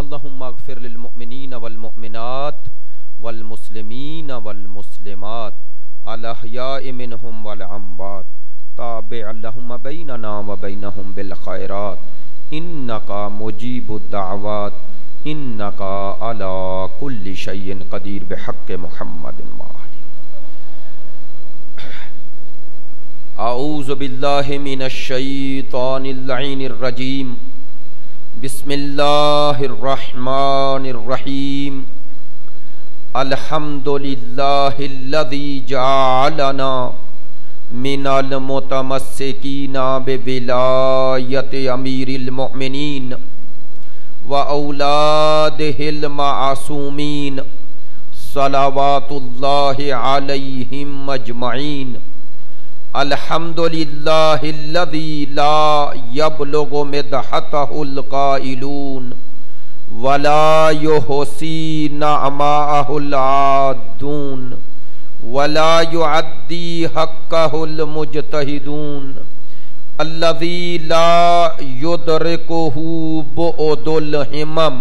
اللهم اغفر للمؤمنين والمؤمنات والمسلمين والمسلمات الأحياء منهم والأموات تابع اللهم بيننا وبينهم بالخيرات إنك مجيب الدعوات إنك على كل شيء قدير بحق محمد وآله. أعوذ بالله من الشيطان اللعين الرجيم. بسم الله الرحمن الرحيم. الحمد لله الذي جعلنا من المتمسكين بولاية أمير المؤمنين وأولاده المعصومين صلوات الله عليهم أجمعين. الحمد لله الذي لا يبلغ مدحته القائلون ولا يحصي نعماءه العادون ولا يعدي حقه المجتهدون. الذي لا يدركه بعد الهمم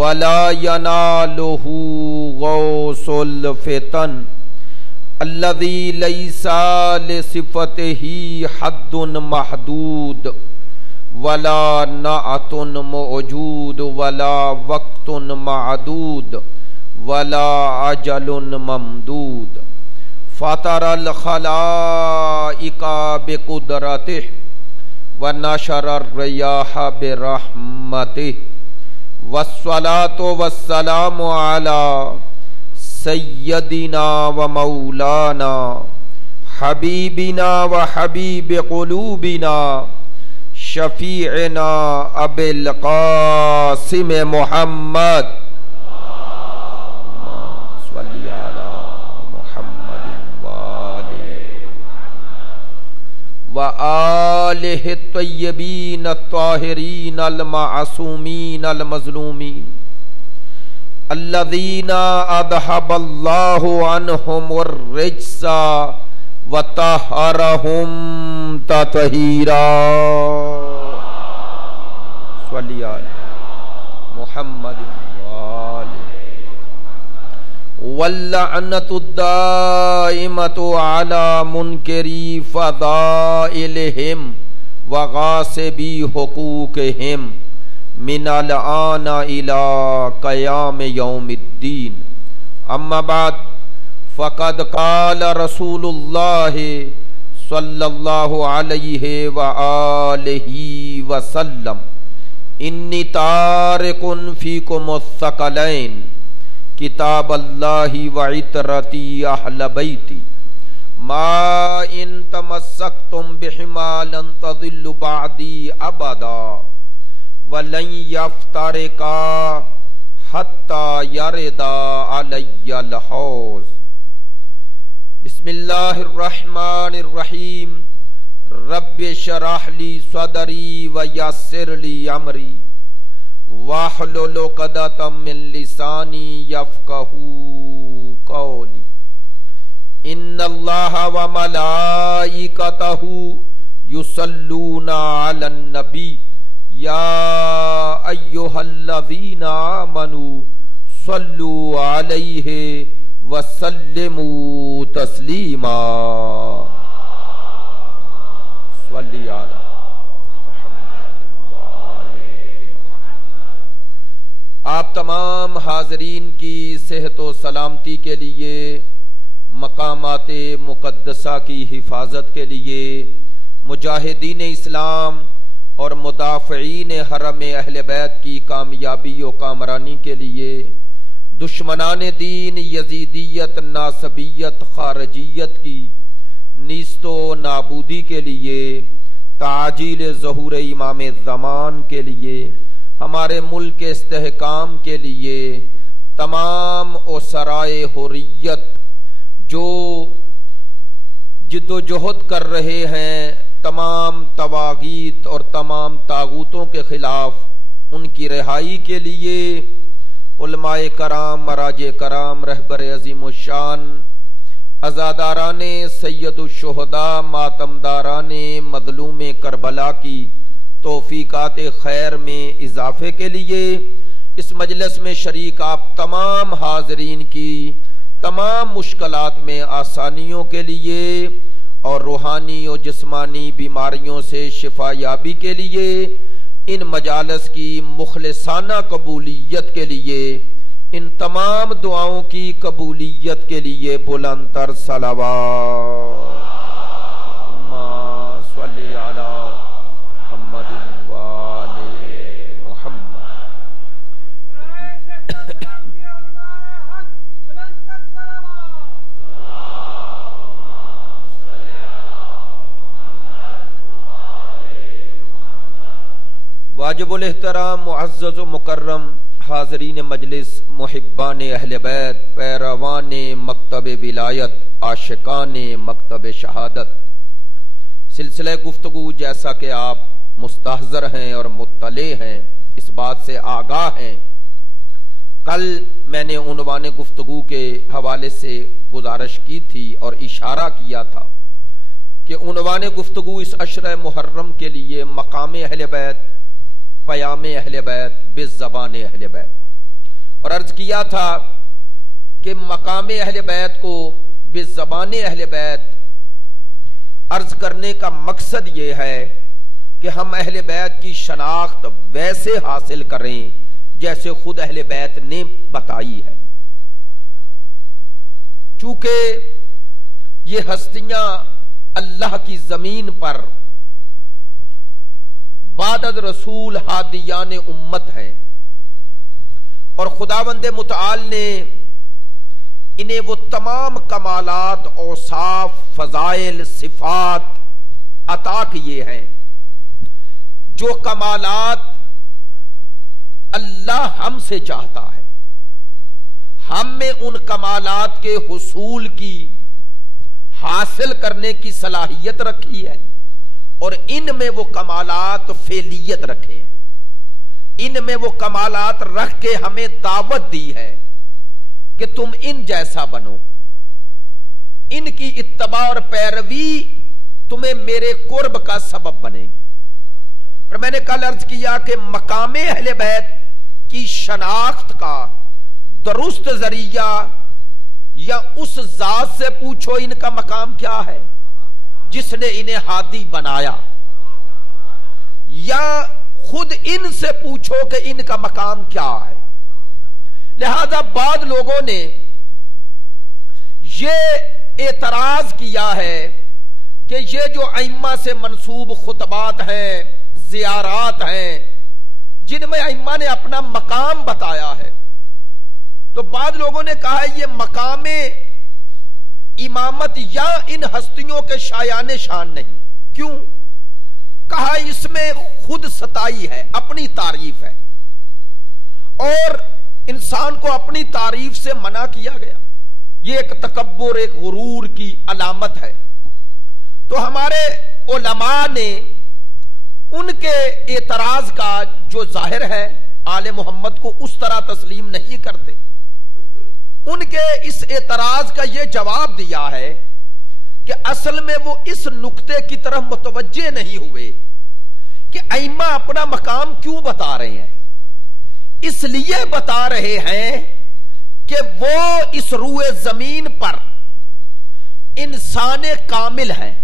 ولا يناله غوص الفتن. الذي ليس لصفته حد محدود ولا نعت موجود ولا وقت معدود ولا أجل ممدود. فطر الخلائق بقدرته ونشر الرياح برحمته. والصلاة والسلام على سيدنا ومولانا حبيبنا وحبيب قلوبنا شفيعنا أبي القاسم محمد صل على محمد وآله الطيبين الطاهرين المعصومين المظلومين الذين أذهب الله عنهم الرجس وطهرهم تطهيرا. صلي على محمد وآله. واللعنة الدائمة على منكري فضائلهم وغاصبي حقوقهم من الآن إلى قيام يوم الدين. أما بعد فقد قال رسول الله صلى الله عليه وآله وسلم إني تارك فيكم الثقلين كتاب الله وعترتي أهل بيتي ما إن تمسكتم بهما لن تضلوا بعدي أبدا وَلَنْ يَفْتَرِقَا حَتَّى يَرِدَا عَلَيَّ الْحَوْض. بسم اللہ الرحمن الرحیم. رب اشرح لی صدری ویسر لی امری واحلل عقدۃ من لسانی یفقہوا قولی. ان اللہ وملائکتہ یصلون علی النبی یا ایہا الذین آمنوا صلوا علیہ وسلموا تسلیما. صلی علی آپ تمام حاضرین کی صحت و سلامتی کے لیے، مقامات مقدسہ کی حفاظت کے لیے، مجاہدین اسلام اور مدافعین حرم اہل بیت کی کامیابی و کامرانی کے لیے، دشمنان دین یزیدیت، ناصبیت، خارجیت کی نیست و نابودی کے لیے، تعجیل ظہور امام زمان کے لیے، ہمارے ملک کے استحکام کے لیے، تمام اسرائے حریت جو جد و جہد کر رہے ہیں، تمام طواغیت اور تمام طاغوتوں کے خلاف ان کی رہائی کے لیے، علماء کرام، مراجع کرام، رہبر عظیم الشان، عزاداران سید الشہداء، ماتمداران مظلوم کربلا کی توفیقات خیر میں اضافے کے لیے اس مجلس میں شریک آپ تمام حاضرین کی تمام مشکلات میں آسانیوں کے لیے اور روحانی اور جسمانی بیماریوں سے شفا یابی کے لیے ان مجالس کی مخلصانہ قبولیت کے لیے ان تمام دعاؤں کی قبولیت کے لیے بلند تر صلوات صلی علی محمد وآل محمد. واجب الاحترام معزز و مکرم حاضرین مجلس، محبان اہل بیت، پیروان مکتب ولایت، عاشقان مکتب شہادت، سلسلہ گفتگو جیسا کہ آپ مستحضر ہیں اور مطلع ہیں، اس بات سے آگاہ ہیں. کل میں نے عنوان گفتگو کے حوالے سے گزارش کی تھی اور اشارہ کیا تھا کہ عنوان گفتگو اس عشرہ محرم کے لیے مقام اہل بیت، پیام اہل بیت، بالزبان اہل بیت، اور عرض کیا تھا کہ مقام اہل بیت کو بالزبان اہل بیت عرض کرنے کا مقصد یہ ہے کہ ہم اہل بیت کی شناخت ویسے حاصل کریں جیسے خود اہل بیت نے بتائی ہے. چونکہ یہ ہستیاں اللہ کی زمین پر بعد از رسول ہادیان امت ہیں، اور خداوند متعال نے انہیں وہ تمام کمالات، اوصاف، فضائل، صفات عطا کیے ہیں جو کمالات اللہ ہم سے چاہتا ہے. ہم میں ان کمالات کے حصول کی، حاصل کرنے کی صلاحیت رکھی ہے، اور ان میں وہ کمالات فعلیت رکھے ہیں. ان میں وہ کمالات رکھ کے ہمیں دعوت دی ہے کہ تم ان جیسا بنو. ان کی اتباع اور پیروی تمہیں میرے قرب کا سبب بنے گی. اور میں نے کل عرض کیا کہ مقام اہل بیت کی شناخت کا درست ذریعہ یا اس ذات سے پوچھو ان کا مقام کیا ہے جس نے انہیں ہادی بنایا، یا خود ان سے پوچھو کہ ان کا مقام کیا ہے. لہذا بعض لوگوں نے یہ اعتراض کیا ہے کہ یہ جو ائمہ سے منسوب خطبات ہیں، زیارات ہیں، جن میں ائمہ نے اپنا مقام بتایا ہے، تو بعض لوگوں نے کہا ہے یہ مقام امامت یا ان ہستیوں کے شایان شان نہیں. کیوں؟ کہا اس میں خود ستائی ہے، اپنی تعریف ہے، اور انسان کو اپنی تعریف سے منع کیا گیا. یہ ایک تکبر، ایک غرور کی علامت ہے. تو ہمارے علماء نے ان کے اعتراض کا جو ظاہر ہے آل محمد کو اس طرح تسلیم نہیں کرتے. ان کے اس اعتراض کا یہ جواب دیا ہے کہ اصل میں وہ اس نقطے کی طرف متوجہ نہیں ہوئے کہ ائمہ اپنا مقام کیوں بتا رہے ہیں. اس لیے بتا رہے ہیں کہ وہ اس روئے زمین پر انسان کامل ہیں.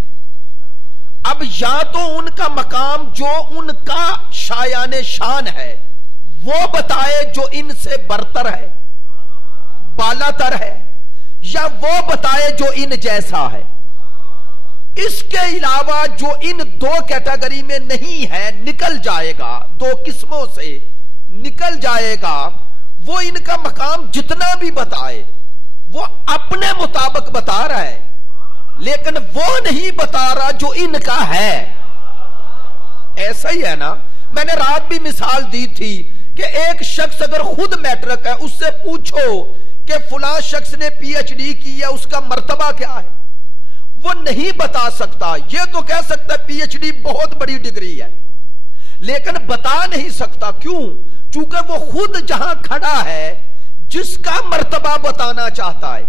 اب یا تو ان کا مقام جو ان کا شایان شان ہے وہ بتائے جو ان سے برتر ہے، بالا تر ہے، یا وہ بتائے جو ان جیسا ہے. اس کے علاوہ جو ان دو کیٹیگری میں نہیں ہے نکل جائے گا، دو قسموں سے نکل جائے گا. وہ ان کا مقام جتنا بھی بتائے وہ اپنے مطابق بتا رہا ہے، لیکن وہ نہیں بتا رہا جو ان کا ہے. ایسا ہی ہے نا. میں نے رات بھی مثال دی تھی کہ ایک شخص اگر خود میٹرک ہے، اس سے پوچھو کہ فلاں شخص نے پی ایچ ڈی کی ہے، اس کا مرتبہ کیا ہے، وہ نہیں بتا سکتا. یہ تو کہہ سکتا ہے پی ایچ ڈی بہت بڑی ڈگری ہے، لیکن بتا نہیں سکتا. کیوں؟ چونکہ وہ خود جہاں کھڑا ہے جس کا مرتبہ بتانا چاہتا ہے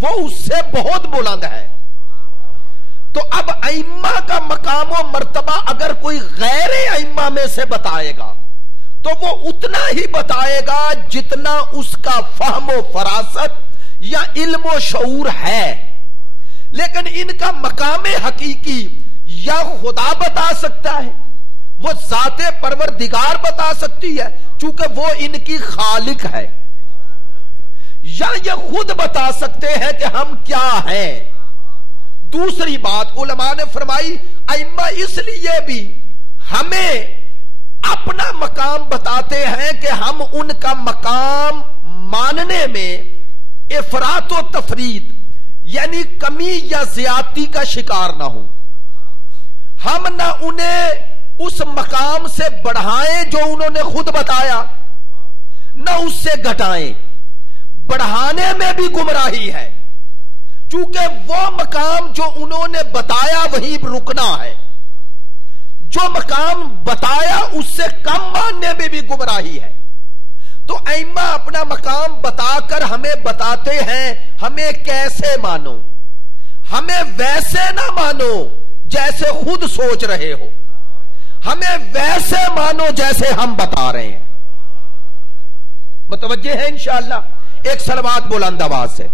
وہ اس سے بہت بلند ہے. تو اب ائمہ کا مقام و مرتبہ اگر کوئی غیر ائمہ میں سے بتائے گا تو وہ اتنا ہی بتائے گا جتنا اس کا فہم و فراست یا علم و شعور ہے، لیکن ان کا مقام حقیقی یا خدا بتا سکتا ہے، وہ ذات پروردگار بتا سکتی ہے چونکہ وہ ان کی خالق ہے، یا یہ خود بتا سکتے ہیں کہ ہم کیا ہیں۔ دوسری بات علماء نے فرمائی ائمہ اس لیے بھی ہمیں اپنا مقام بتاتے ہیں کہ ہم ان کا مقام ماننے میں افراط و تفریط یعنی کمی یا زیادتی کا شکار نہ ہوں، ہم نہ انہیں اس مقام سے بڑھائیں جو انہوں نے خود بتایا، نہ اس سے گھٹائیں۔ بڑھانے میں بھی گمراہی ہے چونکہ وہ مقام جو انہوں نے بتایا وہیں رکنا ہے، جو مقام بتایا اس سے کم ماننے میں بھی گمراہی ہے۔ تو ائمہ اپنا مقام بتا کر ہمیں بتاتے ہیں ہمیں کیسے مانو، ہمیں ویسے نہ مانو جیسے خود سوچ رہے ہو، ہمیں ویسے مانو جیسے ہم بتا رہے ہیں۔ متوجہ ہے انشاءاللہ؟ ایک صلوات بلند آواز سے۔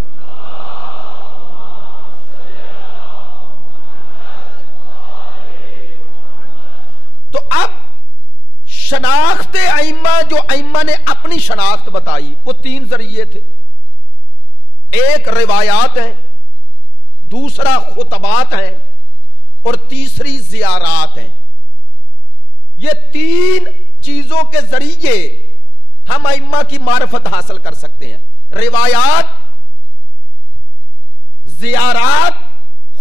تو اب شناخت ائمہ جو ائمہ نے اپنی شناخت بتائی وہ تین ذریعے تھے، ایک روایات ہیں، دوسرا خطبات ہیں اور تیسری زیارات ہیں۔ یہ تین چیزوں کے ذریعے ہم ائمہ کی معرفت حاصل کر سکتے ہیں، روایات، زیارات،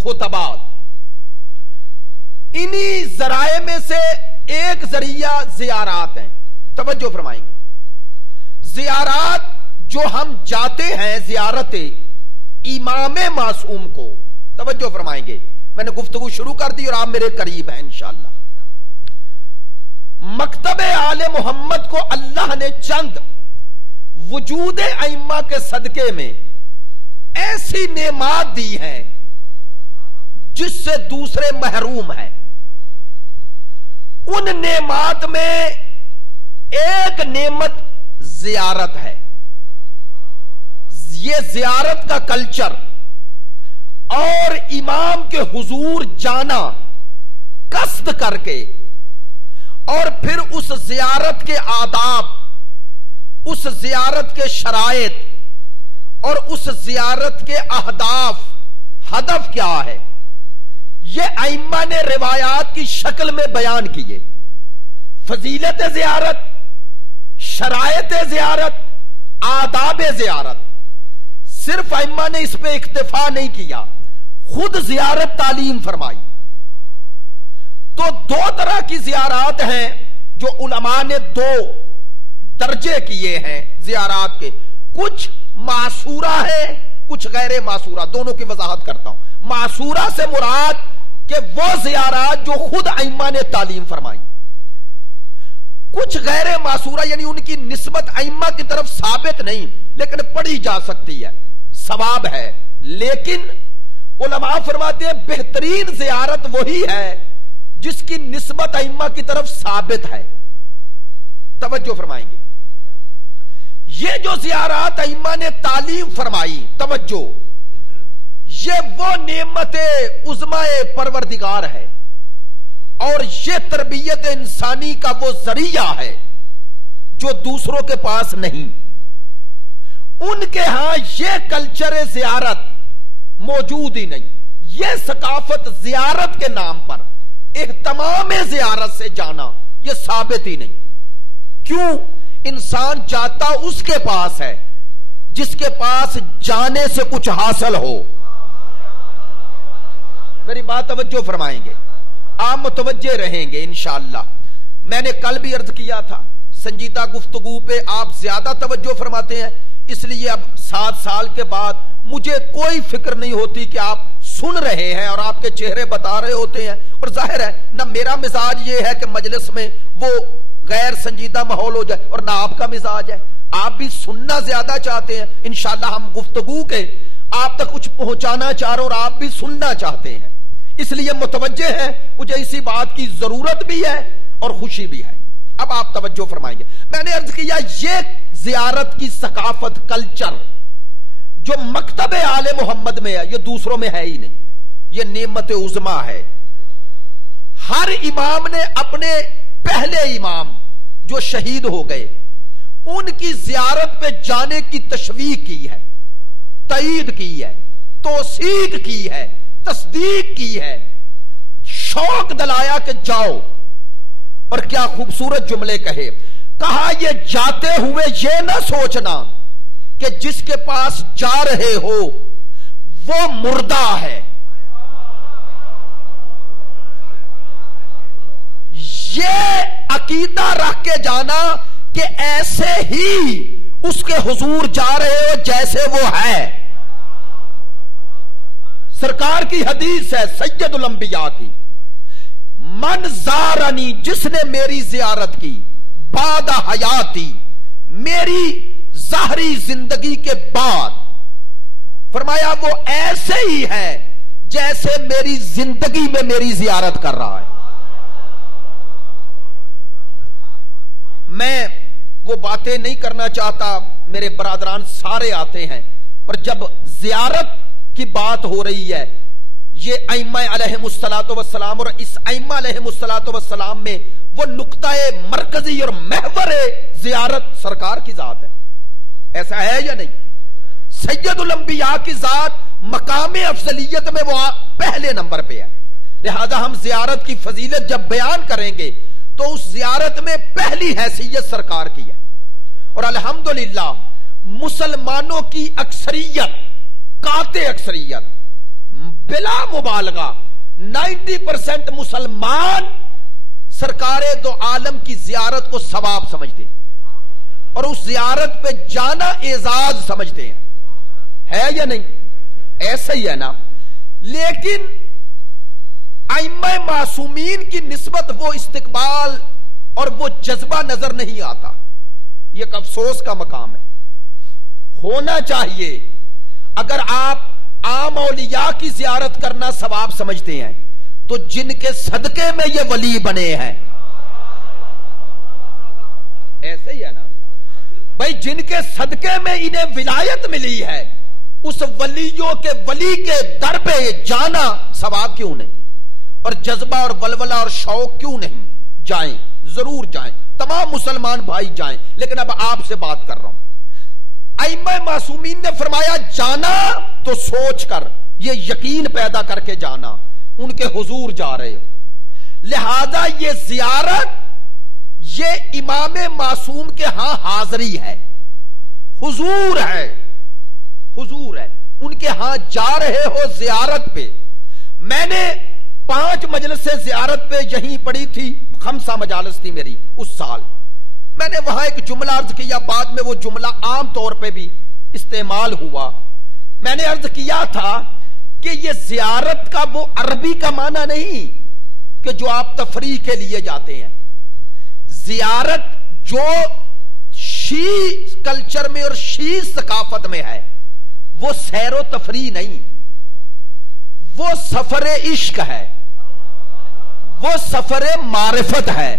خطبات۔ انہی ذرائع میں سے ایک ذریعہ زیارات ہیں، توجہ فرمائیں گے۔ زیارات جو ہم جاتے ہیں زیارت امام معصوم کو، توجہ فرمائیں گے، میں نے گفتگو شروع کر دی اور آپ میرے قریب ہیں انشاءاللہ۔ مکتب آل محمد کو اللہ نے چند وجود ائمہ کے صدقے میں ایسی نعمات دی ہیں جس سے دوسرے محروم ہیں۔ ان نعمات میں ایک نعمت زیارت ہے۔ یہ زیارت کا کلچر اور امام کے حضور جانا قصد کر کے اور پھر اس زیارت کے آداب، اس زیارت کے شرائط اور اس زیارت کے اہداف، ہدف کیا ہے، یہ ائمہ نے روایات کی شکل میں بیان کیے۔ فضیلت زیارت، شرائط زیارت، آداب زیارت۔ صرف ائمہ نے اس پہ اکتفا نہیں کیا، خود زیارت تعلیم فرمائی۔ تو دو طرح کی زیارات ہیں جو علماء نے دو درجے کیے ہیں زیارات کے، کچھ معصورہ ہے، کچھ غیر معصورہ، دونوں کی وضاحت کرتا ہوں۔ معصورہ سے مراد کہ وہ زیارات جو خود ائمہ نے تعلیم فرمائی، کچھ غیر معصورہ یعنی ان کی نسبت ائمہ کی طرف ثابت نہیں لیکن پڑھی جا سکتی ہے، ثواب ہے، لیکن علماء فرماتے ہیں بہترین زیارت وہی ہے جس کی نسبت ائمہ کی طرف ثابت ہے۔ توجہ فرمائیں گے، یہ جو زیارات ائمہ نے تعلیم فرمائی، توجہ، یہ وہ نعمت عظمہ پروردگار ہے اور یہ تربیت انسانی کا وہ ذریعہ ہے جو دوسروں کے پاس نہیں۔ ان کے ہاں یہ کلچر زیارت موجود ہی نہیں، یہ ثقافت زیارت کے نام پر اہتمام زیارت سے جانا یہ ثابت ہی نہیں۔ کیوں؟ انسان جاتا اس کے پاس ہے جس کے پاس جانے سے کچھ حاصل ہو۔ میری بات توجہ فرمائیں گے، آپ متوجہ رہیں گے انشاءاللہ۔ میں نے کل بھی عرض کیا تھا، سنجیدہ گفتگو پہ آپ زیادہ توجہ فرماتے ہیں، اس لیے اب 7 سال کے بعد مجھے کوئی فکر نہیں ہوتی کہ آپ سن رہے ہیں اور آپ کے چہرے بتا رہے ہوتے ہیں، اور ظاہر ہے نہ میرا مزاج یہ ہے کہ مجلس میں وہ غیر سنجیدہ ماحول ہو جائے اور نہ آپ کا مزاج ہے، آپ بھی سننا زیادہ چاہتے ہیں۔ انشاءاللہ ہم گفتگو کے آپ تک کچھ پہنچانا چاہ رہے ہیں اور آپ بھی سننا چاہتے ہیں، اس لیے متوجہ ہیں، مجھے اسی بات کی ضرورت بھی ہے اور خوشی بھی ہے۔ اب آپ توجہ فرمائیں گے. میں نے عرض کیا یہ زیارت کی ثقافت کلچر جو مکتب آل محمد میں ہے یہ دوسروں میں ہے ہی نہیں. یہ نعمت عظما ہے. ہر امام نے اپنے پہلے امام جو شہید ہو گئے ان کی زیارت پہ جانے کی تشویق کی ہے, تائید کی ہے, توثیق کی ہے, تصدیق کی ہے, شوق دلایا کہ جاؤ. اور کیا خوبصورت جملے کہے. کہا یہ جاتے ہوئے یہ نہ سوچنا کہ جس کے پاس جا رہے ہو وہ مردہ ہے. یہ عقیدہ رکھ کے جانا کہ ایسے ہی اس کے حضور جا رہے ہو جیسے وہ ہے. سرکار کی حدیث ہے سید الانبیاء کی, من زارنی, جس نے میری زیارت کی, بعد حیاتی, میری ظاہری زندگی کے بعد, فرمایا وہ ایسے ہی ہے جیسے میری زندگی میں میری زیارت کر رہا ہے. میں وہ باتیں نہیں کرنا چاہتا, میرے برادران سارے آتے ہیں, اور جب زیارت کی بات ہو رہی ہے یہ ائمہ علیہم الصلوۃ والسلام, اور اس ائمہ علیہم الصلوۃ والسلام میں وہ نقطہ مرکزی اور محور زیارت سرکار کی ذات ہے. ایسا ہے یا نہیں؟ سید الانبیاء کی ذات مقام افضلیت میں وہ پہلے نمبر پہ ہے. لہذا ہم زیارت کی فضیلت جب بیان کریں گے تو اس زیارت میں پہلی حیثیت سرکار کی ہے. اور الحمدللہ مسلمانوں کی اکثریت, قاطع اکثریت, بلا مبالغہ 90% مسلمان سرکار دو عالم کی زیارت کو ثواب سمجھتے ہیں اور اس زیارت پہ جانا اعزاز سمجھتے ہیں. ہے یا نہیں؟ ایسا ہی ہے نا. لیکن ائمہ معصومین کی نسبت وہ استقبال اور وہ جذبہ نظر نہیں آتا. یہ ایک افسوس کا مقام ہے. ہونا چاہیے. اگر آپ عام اولیاء کی زیارت کرنا ثواب سمجھتے ہیں تو جن کے صدقے میں یہ ولی بنے ہیں, ایسے ہی ہے نا بھائی, جن کے صدقے میں انہیں ولایت ملی ہے اس ولیوں کے ولی کے در پہ جانا ثواب کیوں نہیں, اور جذبہ اور ولولہ اور شوق کیوں نہیں؟ جائیں, ضرور جائیں, تمام مسلمان بھائی جائیں. لیکن اب آپ سے بات کر رہا ہوں. ائمہ معصومین نے فرمایا جانا تو سوچ کر, یہ یقین پیدا کر کے جانا ان کے حضور جا رہے ہو. لہذا یہ زیارت یہ امام معصوم کے ہاں حاضری ہے, حضور ہے, حضور ہے, ان کے ہاں جا رہے ہو زیارت پہ. میں نے 5 مجلس زیارت پہ یہیں پڑھی تھی, 5 مجالس تھی میری اس سال. میں نے وہاں ایک جملہ عرض کیا, بعد میں وہ جملہ عام طور پہ بھی استعمال ہوا. میں نے عرض کیا تھا کہ یہ زیارت کا وہ عربی کا معنی نہیں کہ جو آپ تفریح کے لیے جاتے ہیں. زیارت جو شیعہ کلچر میں اور شیعہ ثقافت میں ہے وہ سیر و تفریح نہیں, وہ سفر عشق ہے, وہ سفر معرفت ہے.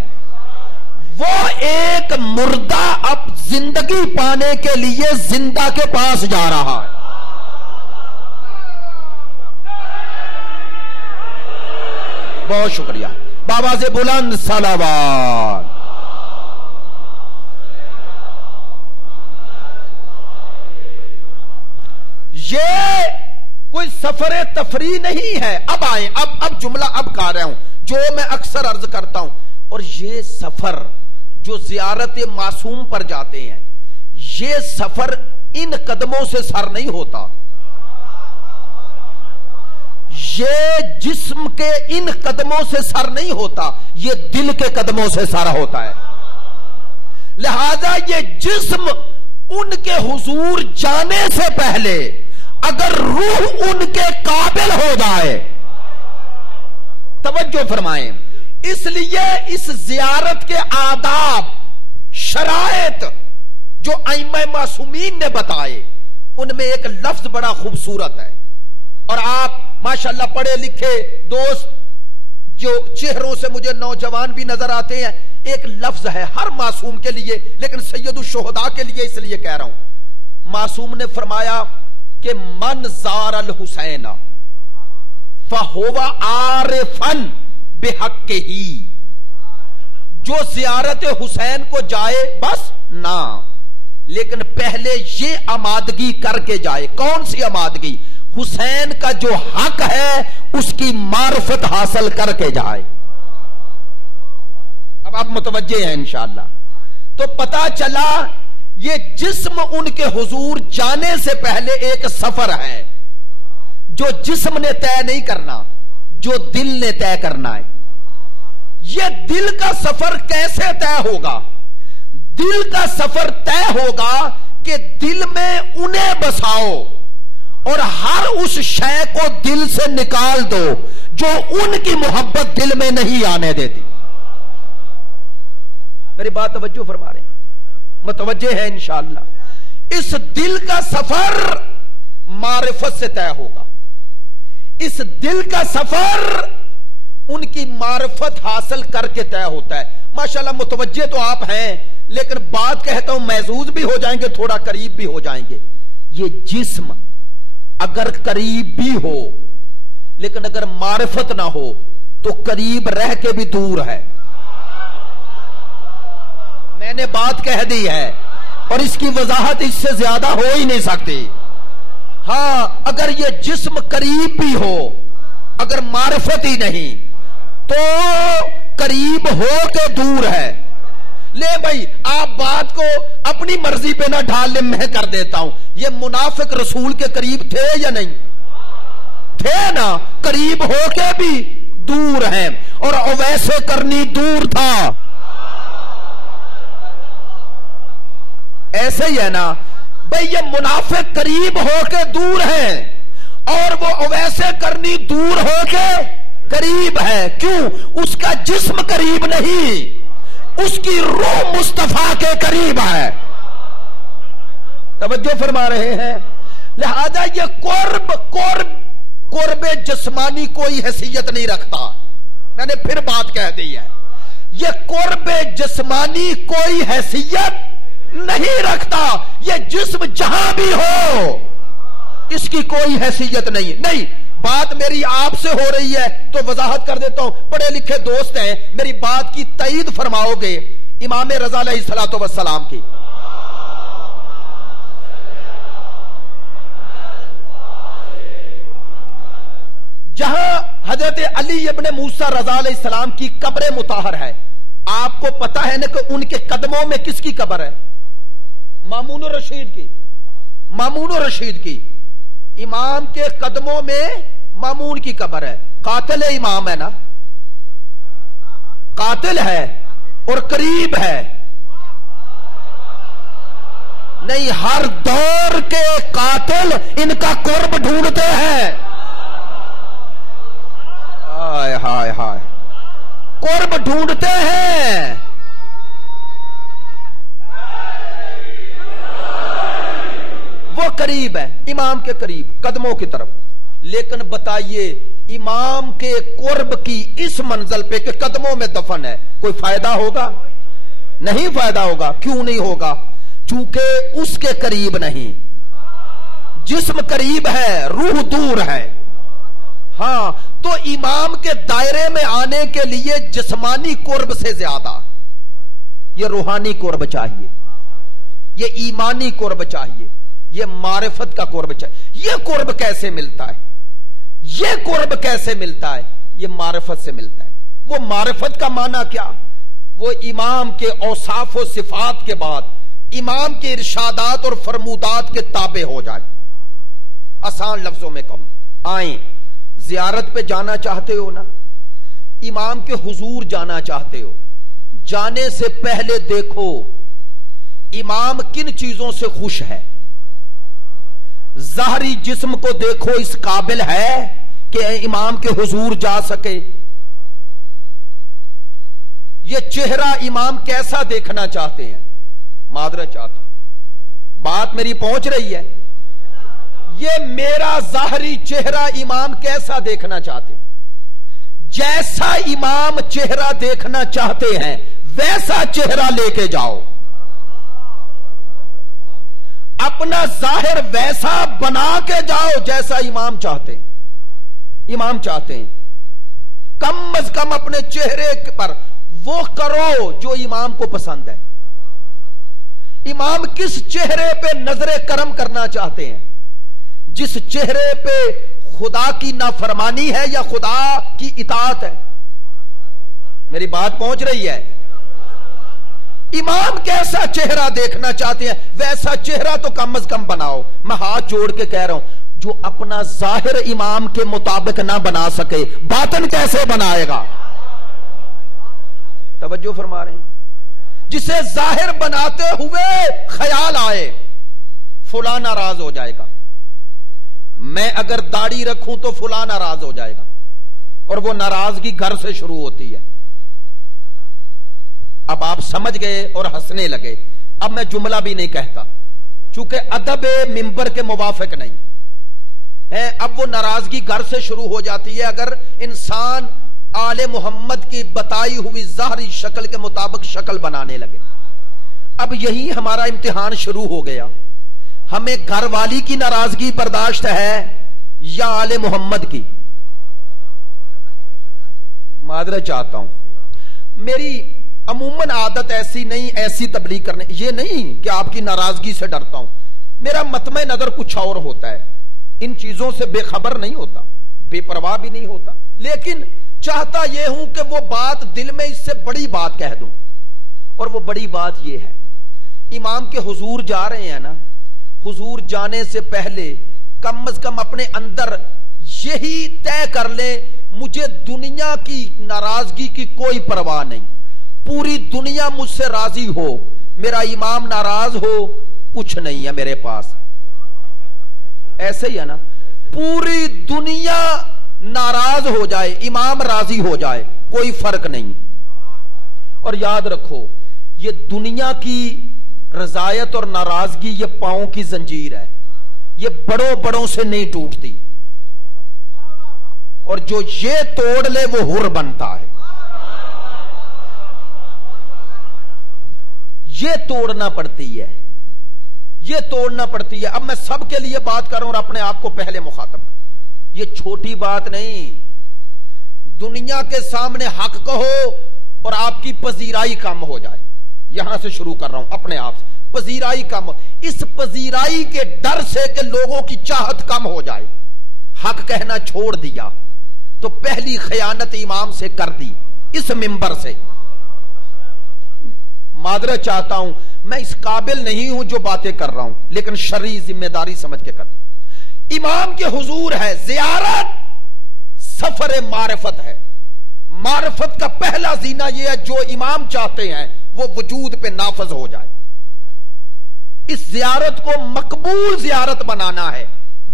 وہ ایک مردہ اب زندگی پانے کے لیے زندہ کے پاس جا رہا ہے. بہت شکریہ. بابا سے بلند صلوات. یہ کوئی سفر تفریح نہیں ہے. اب آئیں, اب جملہ اب کہہ رہا ہوں جو میں اکثر عرض کرتا ہوں. اور یہ سفر جو زیارت معصوم پر جاتے ہیں, یہ سفر ان قدموں سے سر نہیں ہوتا, یہ جسم کے ان قدموں سے سر نہیں ہوتا, یہ دل کے قدموں سے سر ہوتا ہے. لہذا یہ جسم ان کے حضور جانے سے پہلے اگر روح ان کے قابل ہو جائے, توجہ فرمائیں, اس لیے اس زیارت کے آداب شرائط جو ائمہ معصومین نے بتائے ان میں ایک لفظ بڑا خوبصورت ہے. اور آپ ماشاءاللہ پڑھے لکھے دوست جو چہروں سے مجھے نوجوان بھی نظر آتے ہیں, ایک لفظ ہے ہر معصوم کے لیے، لیکن سید الشہداء کے لیے اس لیے کہہ رہا ہوں۔ معصوم نے فرمایا کہ من زار الحسین فہو عارفا بحقہ، جو زیارت حسین کو جائے بس نہ، لیکن پہلے یہ آمادگی کر کے جائے۔ کون سی آمادگی؟ حسین کا جو حق ہے اس کی معرفت حاصل کر کے جائے۔ اب آپ متوجہ ہیں انشاءاللہ۔ تو پتا چلا یہ جسم ان کے حضور جانے سے پہلے ایک سفر ہے جو جسم نے طے نہیں کرنا، جو دل نے طے کرنا ہے۔ یہ دل کا سفر کیسے طے ہوگا؟ دل کا سفر طے ہوگا کہ دل میں انہیں بساؤ اور ہر اس شے کو دل سے نکال دو جو ان کی محبت دل میں نہیں آنے دیتی۔ میری بات توجہ فرما رہے ہیں؟ متوجہ ہے انشاءاللہ۔ اس دل کا سفر معرفت سے طے ہوگا، اس دل کا سفر ان کی معرفت حاصل کر کے طے ہوتا ہے۔ ماشاءاللہ متوجہ تو آپ ہیں، لیکن بات کہتا ہوں محظوظ بھی ہو جائیں گے، تھوڑا قریب بھی ہو جائیں گے۔ یہ جسم اگر قریب بھی ہو لیکن اگر معرفت نہ ہو تو قریب رہ کے بھی دور ہے۔ میں نے بات کہہ دی ہے اور اس کی وضاحت اس سے زیادہ ہو ہی نہیں سکتی۔ ہاں اگر یہ جسم قریب بھی ہو اگر معرفت ہی نہیں تو قریب ہو کے دور ہے۔ لے بھائی آپ بات کو اپنی مرضی پہ نہ ڈھال لیں، میں کر دیتا ہوں۔ یہ منافق رسول کے قریب تھے یا نہیں تھے؟ نا، قریب ہو کے بھی دور ہیں۔ اور اویسے کرنی دور تھا، ایسے ہی ہے نا بھئی، یہ منافق قریب ہو کے دور ہیں اور وہ اویسے کرنی دور ہو کے قریب ہے۔ کیوں؟ اس کا جسم قریب نہیں، اس کی روح مصطفیٰ کے قریب ہے۔ توجہ فرما رہے ہیں؟ لہذا یہ قرب جسمانی کوئی حیثیت نہیں رکھتا۔ میں نے پھر بات کہہ دی ہے، یہ قرب جسمانی کوئی حیثیت نہیں رکھتا۔ یہ جسم جہاں بھی ہو اس کی کوئی حیثیت نہیں۔ بات میری آپ سے ہو رہی ہے تو وضاحت کر دیتا ہوں، پڑھے لکھے دوست ہیں، میری بات کی تائید فرماؤ گے امام رضا علیہ الصلوۃ والسلام کی۔ جہاں حضرت علی ابن موسیٰ رضا علیہ السلام کی قبر مطہر ہے، آپ کو پتا ہے نا کہ ان کے قدموں میں کس کی قبر ہے؟ مامون الرشید کی۔ مامون الرشید کی امام کے قدموں میں مامون کی قبر ہے۔ قاتل امام ہے نا، قاتل ہے اور قریب ہے۔ نہیں، ہر دور کے قاتل ان کا قرب ڈھونڈتے ہیں۔ ہائے ہائے ہائے، قرب ڈھونڈتے ہیں۔ وہ قریب ہے، امام کے قریب، قدموں کی طرف۔ لیکن بتائیے امام کے قرب کی اس منزل پہ کہ قدموں میں دفن ہے، کوئی فائدہ ہوگا؟ نہیں فائدہ ہوگا۔ کیوں نہیں ہوگا؟ چونکہ اس کے قریب نہیں، جسم قریب ہے، روح دور ہے۔ ہاں تو امام کے دائرے میں آنے کے لیے جسمانی قرب سے زیادہ یہ روحانی قرب چاہیے، یہ ایمانی قرب چاہیے، یہ معرفت کا قرب چاہیے۔ یہ قرب کیسے ملتا ہے؟ یہ قرب کیسے ملتا ہے؟ یہ معرفت سے ملتا ہے۔ وہ معرفت کا معنی کیا؟ وہ امام کے اوصاف و صفات کے بعد امام کے ارشادات اور فرمودات کے تابع ہو جائے۔ آسان لفظوں میں کہوں، آئیں زیارت پہ جانا چاہتے ہو نا، امام کے حضور جانا چاہتے ہو، جانے سے پہلے دیکھو امام کن چیزوں سے خوش ہے۔ ظاہری جسم کو دیکھو، اس قابل ہے کہ امام کے حضور جا سکے؟ یہ چہرہ امام کیسا دیکھنا چاہتے ہیں؟ معذرت چاہتا ہوں، بات میری پہنچ رہی ہے؟ یہ میرا ظاہری چہرہ امام کیسا دیکھنا چاہتے ہیں؟ جیسا امام چہرہ دیکھنا چاہتے ہیں ویسا چہرہ لے کے جاؤ، اپنا ظاہر ویسا بنا کے جاؤ جیسا امام چاہتے ہیں۔ امام چاہتے ہیں کم از کم اپنے چہرے پر وہ کرو جو امام کو پسند ہے۔ امام کس چہرے پہ نظر کرم کرنا چاہتے ہیں؟ جس چہرے پہ خدا کی نافرمانی ہے یا خدا کی اطاعت ہے؟ میری بات پہنچ رہی ہے؟ امام کیسا چہرہ دیکھنا چاہتے ہیں ویسا چہرہ تو کم از کم بناؤ۔ میں ہاتھ جوڑ کے کہہ رہا ہوں، جو اپنا ظاہر امام کے مطابق نہ بنا سکے باطن کیسے بنائے گا؟ توجہ فرما رہے ہیں؟ جسے ظاہر بناتے ہوئے خیال آئے فلاں ناراض ہو جائے گا، میں اگر داڑھی رکھوں تو فلاں ناراض ہو جائے گا، اور وہ ناراضگی گھر سے شروع ہوتی ہے۔ اب آپ سمجھ گئے اور ہنسنے لگے، اب میں جملہ بھی نہیں کہتا چونکہ ادب منبر کے موافق نہیں ہے۔ اب وہ ناراضگی گھر سے شروع ہو جاتی ہے اگر انسان آل محمد کی بتائی ہوئی ظاہری شکل کے مطابق شکل بنانے لگے۔ اب یہی ہمارا امتحان شروع ہو گیا، ہمیں گھر والی کی ناراضگی برداشت ہے یا آل محمد کی؟ معذرت چاہتا ہوں، میری عموماً عادت ایسی نہیں، ایسی تبلیغ کرنے، یہ نہیں کہ آپ کی ناراضگی سے ڈرتا ہوں، میرا مطمع نظر کچھ اور ہوتا ہے، ان چیزوں سے بے خبر نہیں ہوتا، بے پرواہ بھی نہیں ہوتا، لیکن چاہتا یہ ہوں کہ وہ بات دل میں اس سے بڑی بات کہہ دوں، اور وہ بڑی بات یہ ہے، امام کے حضور جا رہے ہیں نا، حضور جانے سے پہلے کم از کم اپنے اندر یہی طے کر لیں، مجھے دنیا کی ناراضگی کی کوئی پرواہ نہیں، پوری دنیا مجھ سے راضی ہو، میرا امام ناراض ہو، کچھ نہیں ہے میرے پاس۔ ایسے ہی ہے نا، پوری دنیا ناراض ہو جائے، امام راضی ہو جائے، کوئی فرق نہیں۔ اور یاد رکھو، یہ دنیا کی رضایت اور ناراضگی یہ پاؤں کی زنجیر ہے، یہ بڑوں بڑوں سے نہیں ٹوٹتی، اور جو یہ توڑ لے وہ حر بنتا ہے۔ یہ توڑنا پڑتی ہے، یہ توڑنا پڑتی ہے۔ اب میں سب کے لیے بات کر رہا ہوں اور اپنے آپ کو پہلے مخاطب، یہ چھوٹی بات نہیں، دنیا کے سامنے حق کہو اور آپ کی پذیرائی کم ہو جائے، یہاں سے شروع کر رہا ہوں اپنے آپ سے، پذیرائی کم، اس پذیرائی کے ڈر سے کہ لوگوں کی چاہت کم ہو جائے، حق کہنا چھوڑ دیا تو پہلی خیانت امام سے کر دی اس منبر سے۔ معذرت چاہتا ہوں، میں اس قابل نہیں ہوں جو باتیں کر رہا ہوں، لیکن شرعی ذمہ داری سمجھ کے کر۔ امام کے حضور ہے، زیارت سفر معرفت ہے، معرفت کا پہلا زینہ یہ ہے جو امام چاہتے ہیں وہ وجود پہ نافذ ہو جائے۔ اس زیارت کو مقبول زیارت بنانا ہے،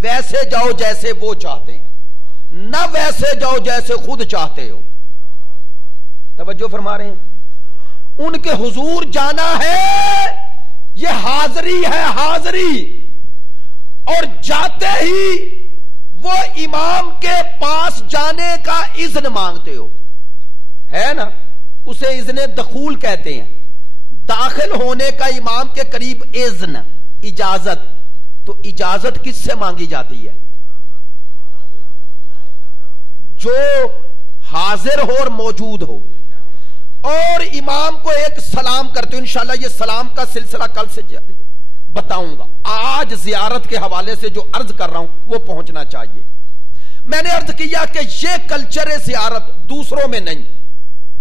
ویسے جاؤ جیسے وہ چاہتے ہیں، نہ ویسے جاؤ جیسے خود چاہتے ہو۔ توجہ فرما رہے ہیں؟ ان کے حضور جانا ہے، یہ حاضری ہے، حاضری، اور جاتے ہی وہ امام کے پاس جانے کا اذن مانگتے ہو، ہے نا، اسے اذن دخول کہتے ہیں، داخل ہونے کا امام کے قریب اذن، اجازت، تو اجازت کس سے مانگی جاتی ہے؟ جو حاضر ہو اور موجود ہو، اور امام کو ایک سلام کرتے ہو، انشاءاللہ یہ سلام کا سلسلہ کل سے بتاؤں گا، آج زیارت کے حوالے سے جو عرض کر رہا ہوں وہ پہنچنا چاہیے۔ میں نے عرض کیا کہ یہ کلچر زیارت دوسروں میں نہیں،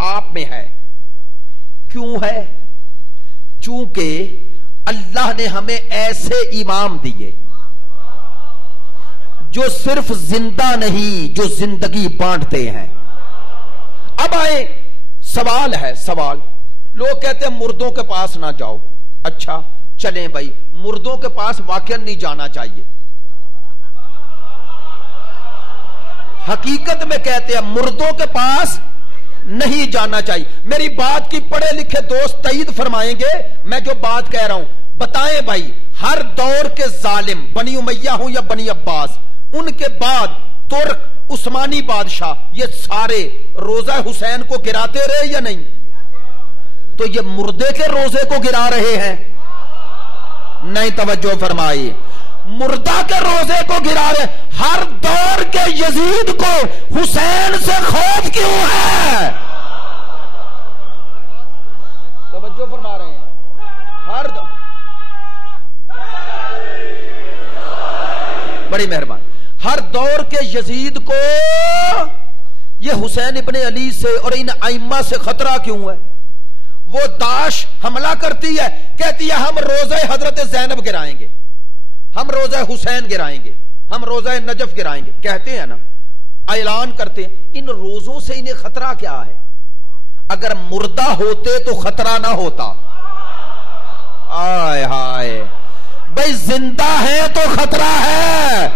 آپ میں ہے۔ کیوں ہے؟ چونکہ اللہ نے ہمیں ایسے امام دیے جو صرف زندہ نہیں، جو زندگی بانٹتے ہیں۔ اب آئے، سوال ہے، سوال، لوگ کہتے ہیں مردوں کے پاس نہ جاؤ، اچھا چلیں بھائی، مردوں کے پاس واقعا نہیں جانا چاہیے، حقیقت میں کہتے ہیں مردوں کے پاس نہیں جانا چاہیے۔ میری بات کی پڑھے لکھے دوست تائید فرمائیں گے، میں جو بات کہہ رہا ہوں، بتائیں بھائی، ہر دور کے ظالم، بنی امیہ ہوں یا بنی عباس، ان کے بعد ترک، عثمانی بادشاہ، یہ سارے روضہ حسین کو گراتے رہے یا نہیں؟ تو یہ مردے کے روزے کو گرا رہے ہیں؟ نہیں، توجہ فرمائی، مردہ کے روزے کو گرا رہے۔ ہر دور کے یزید کو حسین سے خوف کیوں ہے؟ توجہ فرما رہے ہیں، بڑی مہربانی، ہر دور کے یزید کو یہ حسین ابن علی سے اور ان ائمہ سے خطرہ کیوں ہے؟ وہ داعش حملہ کرتی ہے، کہتی ہے ہم روزہ حضرت زینب گرائیں گے، ہم روزہ حسین گرائیں گے، ہم روزہ نجف گرائیں گے، کہتے ہیں نا، اعلان کرتے ہیں۔ ان روزوں سے انہیں خطرہ کیا ہے؟ اگر مردہ ہوتے تو خطرہ نہ ہوتا۔ آئے ہائے، بھئی زندہ ہے تو خطرہ ہے۔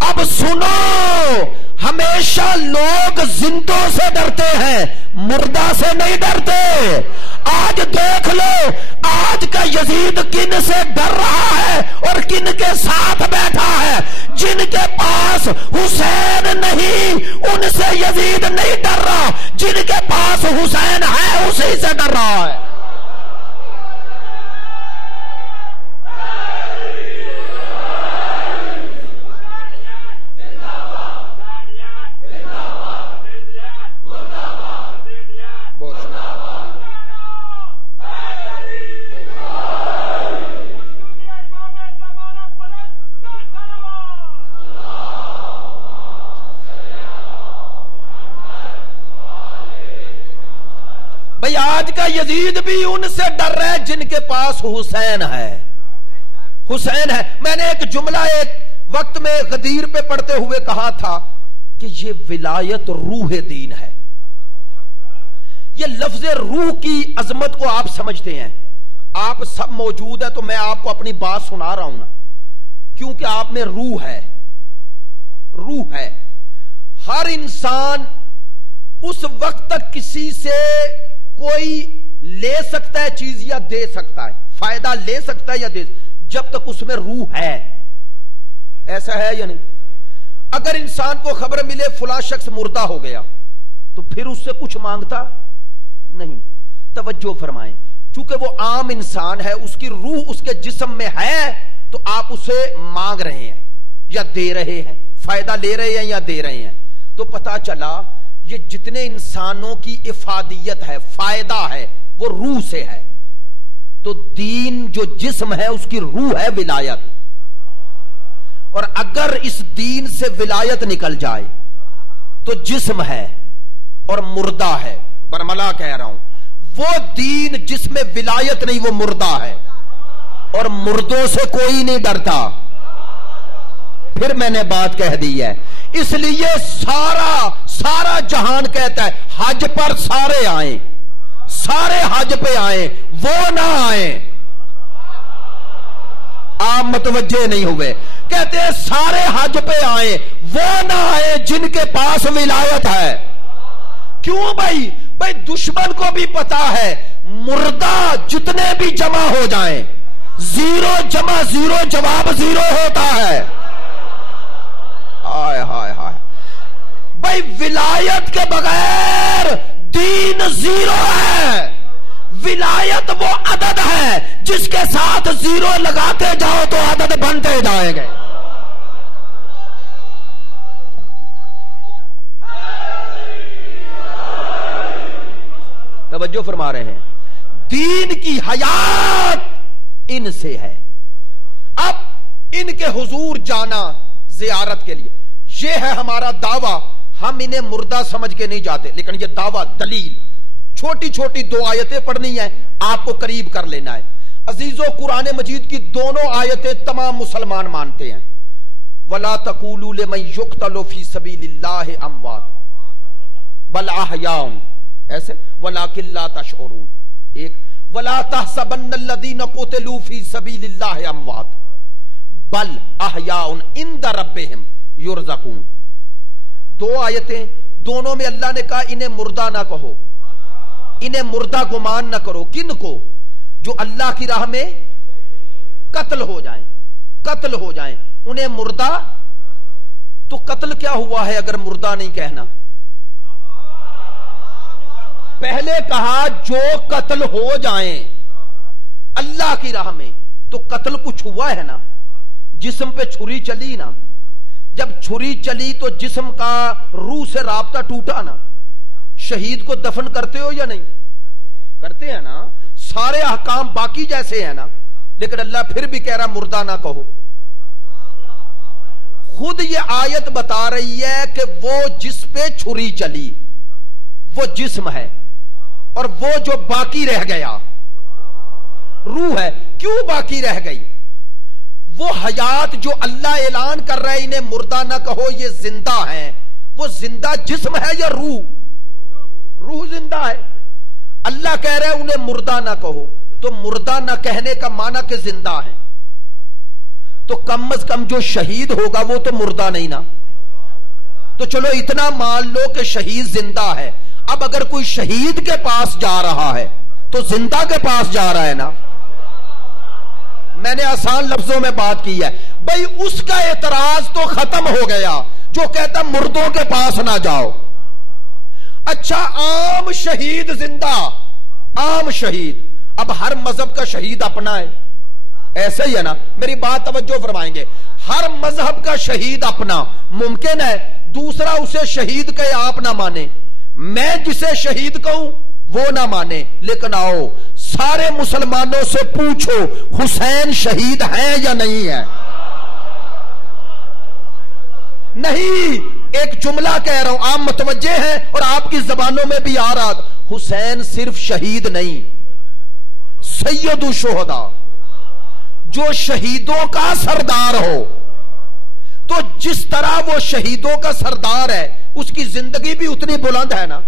اب سنو، ہمیشہ لوگ زندوں سے ڈرتے ہیں، مردہ سے نہیں ڈرتے۔ آج دیکھ لو، آج کا یزید کن سے ڈر رہا ہے اور کن کے ساتھ بیٹھا ہے؟ جن کے پاس حسین نہیں ان سے یزید نہیں ڈر رہا، جن کے پاس حسین ہے اسی سے ڈر رہا ہے۔ بھئی آج کا یزید بھی ان سے ڈر رہا ہے جن کے پاس حسین ہے، حسین ہے۔ میں نے ایک جملہ ایک وقت میں غدیر پہ پڑھتے ہوئے کہا تھا کہ یہ ولایت روح دین ہے۔ یہ لفظ روح کی عظمت کو آپ سمجھتے ہیں، آپ سب موجود ہیں تو میں آپ کو اپنی بات سنا رہا ہوں نا، کیونکہ آپ میں روح ہے، روح ہے۔ ہر انسان اس وقت تک کسی سے کوئی لے سکتا ہے چیز یا دے سکتا ہے، فائدہ لے سکتا ہے یا دے، جب تک اس میں روح ہے۔ ایسا ہے یا نہیں؟ اگر انسان کو خبر ملے فلاں شخص مردہ ہو گیا تو پھر اس سے کچھ مانگتا نہیں۔ توجہ فرمائیں، چونکہ وہ عام انسان ہے، اس کی روح اس کے جسم میں ہے تو آپ اسے مانگ رہے ہیں یا دے رہے ہیں، فائدہ لے رہے ہیں یا دے رہے ہیں۔ تو پتا چلا یہ جتنے انسانوں کی افادیت ہے، فائدہ ہے، وہ روح سے ہے۔ تو دین جو جسم ہے اس کی روح ہے ولایت، اور اگر اس دین سے ولایت نکل جائے تو جسم ہے اور مردہ ہے۔ برملا کہہ رہا ہوں، وہ دین جس میں ولایت نہیں وہ مردہ ہے، اور مردوں سے کوئی نہیں ڈرتا۔ پھر میں نے بات کہہ دی ہے، اس لیے سارا جہان کہتا ہے حج پر سارے آئیں، سارے حج پہ آئیں، وہ نہ آئیں۔ آپ متوجہ نہیں ہوئے، کہتے ہیں سارے حج پہ آئیں، وہ نہ آئیں جن کے پاس ولایت ہے۔ کیوں بھائی؟ بھائی دشمن کو بھی پتا ہے مردہ جتنے بھی جمع ہو جائیں، 0 جمع 0 جواب 0 ہوتا ہے۔ ہائے ہائے ہائے، بھائی ولایت کے بغیر دین 0 ہے۔ ولایت وہ عدد ہے جس کے ساتھ 0 لگاتے جاؤ تو عدد بنتے جائیں گے۔ توجہ فرما رہے ہیں، دین کی حیات ان سے ہے۔ اب ان کے حضور جانا زیارت کے لیے، یہ ہے ہمارا دعویٰ۔ ہم انہیں مردہ سمجھ کے نہیں جاتے، لیکن یہ دعویٰ دلیل، چھوٹی چھوٹی 2 آیتیں پڑھنی ہیں، آپ کو قریب کر لینا ہے۔ عزیزو، قرآن مجید کی دونوں آیتیں تمام مسلمان مانتے ہیں۔ وَلَا تَقُولُوا لِمَن يُقْتَلُ فِي سَبِيلِ اللَّهِ أَمْوَاتٌ بَلْ أَحْيَاءٌ، ایسے وَلَٰكِن لَا تَشْعُرُونَ۔ ایک وَلَا تَحْسَبَنَّ الَّذِينَ قُتِلُوا فِي سَبِيلِ اللَّهِ أَمْوَاتٌ بل احیاء عند ربہم یرزقون۔ 2 آیتیں، دونوں میں اللہ نے کہا انہیں مردہ نہ کہو، انہیں مردہ گمان نہ کرو۔ کن کو؟ جو اللہ کی راہ میں قتل ہو جائیں، قتل ہو جائیں، انہیں مردہ۔ تو قتل کیا ہوا ہے اگر مردہ نہیں کہنا؟ پہلے کہا جو قتل ہو جائیں اللہ کی راہ میں، تو قتل کچھ ہوا ہے نا، جسم پہ چھری چلی نا، جب چھری چلی تو جسم کا روح سے رابطہ ٹوٹا نا، شہید کو دفن کرتے ہو یا نہیں کرتے ہیں نا، سارے احکام باقی جیسے ہیں نا، لیکن اللہ پھر بھی کہہ رہا مردہ نہ کہو۔ خود یہ آیت بتا رہی ہے کہ وہ جس پہ چھری چلی وہ جسم ہے، اور وہ جو باقی رہ گیا روح ہے۔ کیوں باقی رہ گئی؟ وہ حیات جو اللہ اعلان کر رہا ہے انہیں مردہ نہ کہو یہ زندہ ہیں، وہ زندہ جسم ہے یا روح؟ روح زندہ ہے۔ اللہ کہہ رہے ہیں انہیں مردہ نہ کہو، تو مردہ نہ کہنے کا معنی کہ زندہ ہے، تو کم از کم جو شہید ہوگا وہ تو مردہ نہیں نا۔ تو چلو اتنا مان لو کہ شہید زندہ ہے، اب اگر کوئی شہید کے پاس جا رہا ہے تو زندہ کے پاس جا رہا ہے نا۔ میں نے آسان لفظوں میں بات کی ہے بھائی، اس کا اعتراض تو ختم ہو گیا جو کہتا مردوں کے پاس نہ جاؤ۔ اچھا عام شہید زندہ، عام شہید، اب ہر مذہب کا شہید اپنا ہے، ایسا ہی ہے نا، میری بات توجہ فرمائیں گے، ہر مذہب کا شہید اپنا، ممکن ہے دوسرا اسے شہید کہے آپ نہ مانے، میں جسے شہید کہوں وہ نہ مانے، لیکن آؤ سارے مسلمانوں سے پوچھو حسین شہید ہیں یا نہیں ہے؟ نہیں، ایک جملہ کہہ رہا ہوں، آپ متوجہ ہیں اور آپ کی زبانوں میں بھی آ رہا، حسین صرف شہید نہیں، سید الشہداء، جو شہیدوں کا سردار ہو، تو جس طرح وہ شہیدوں کا سردار ہے اس کی زندگی بھی اتنی بلند ہے نا۔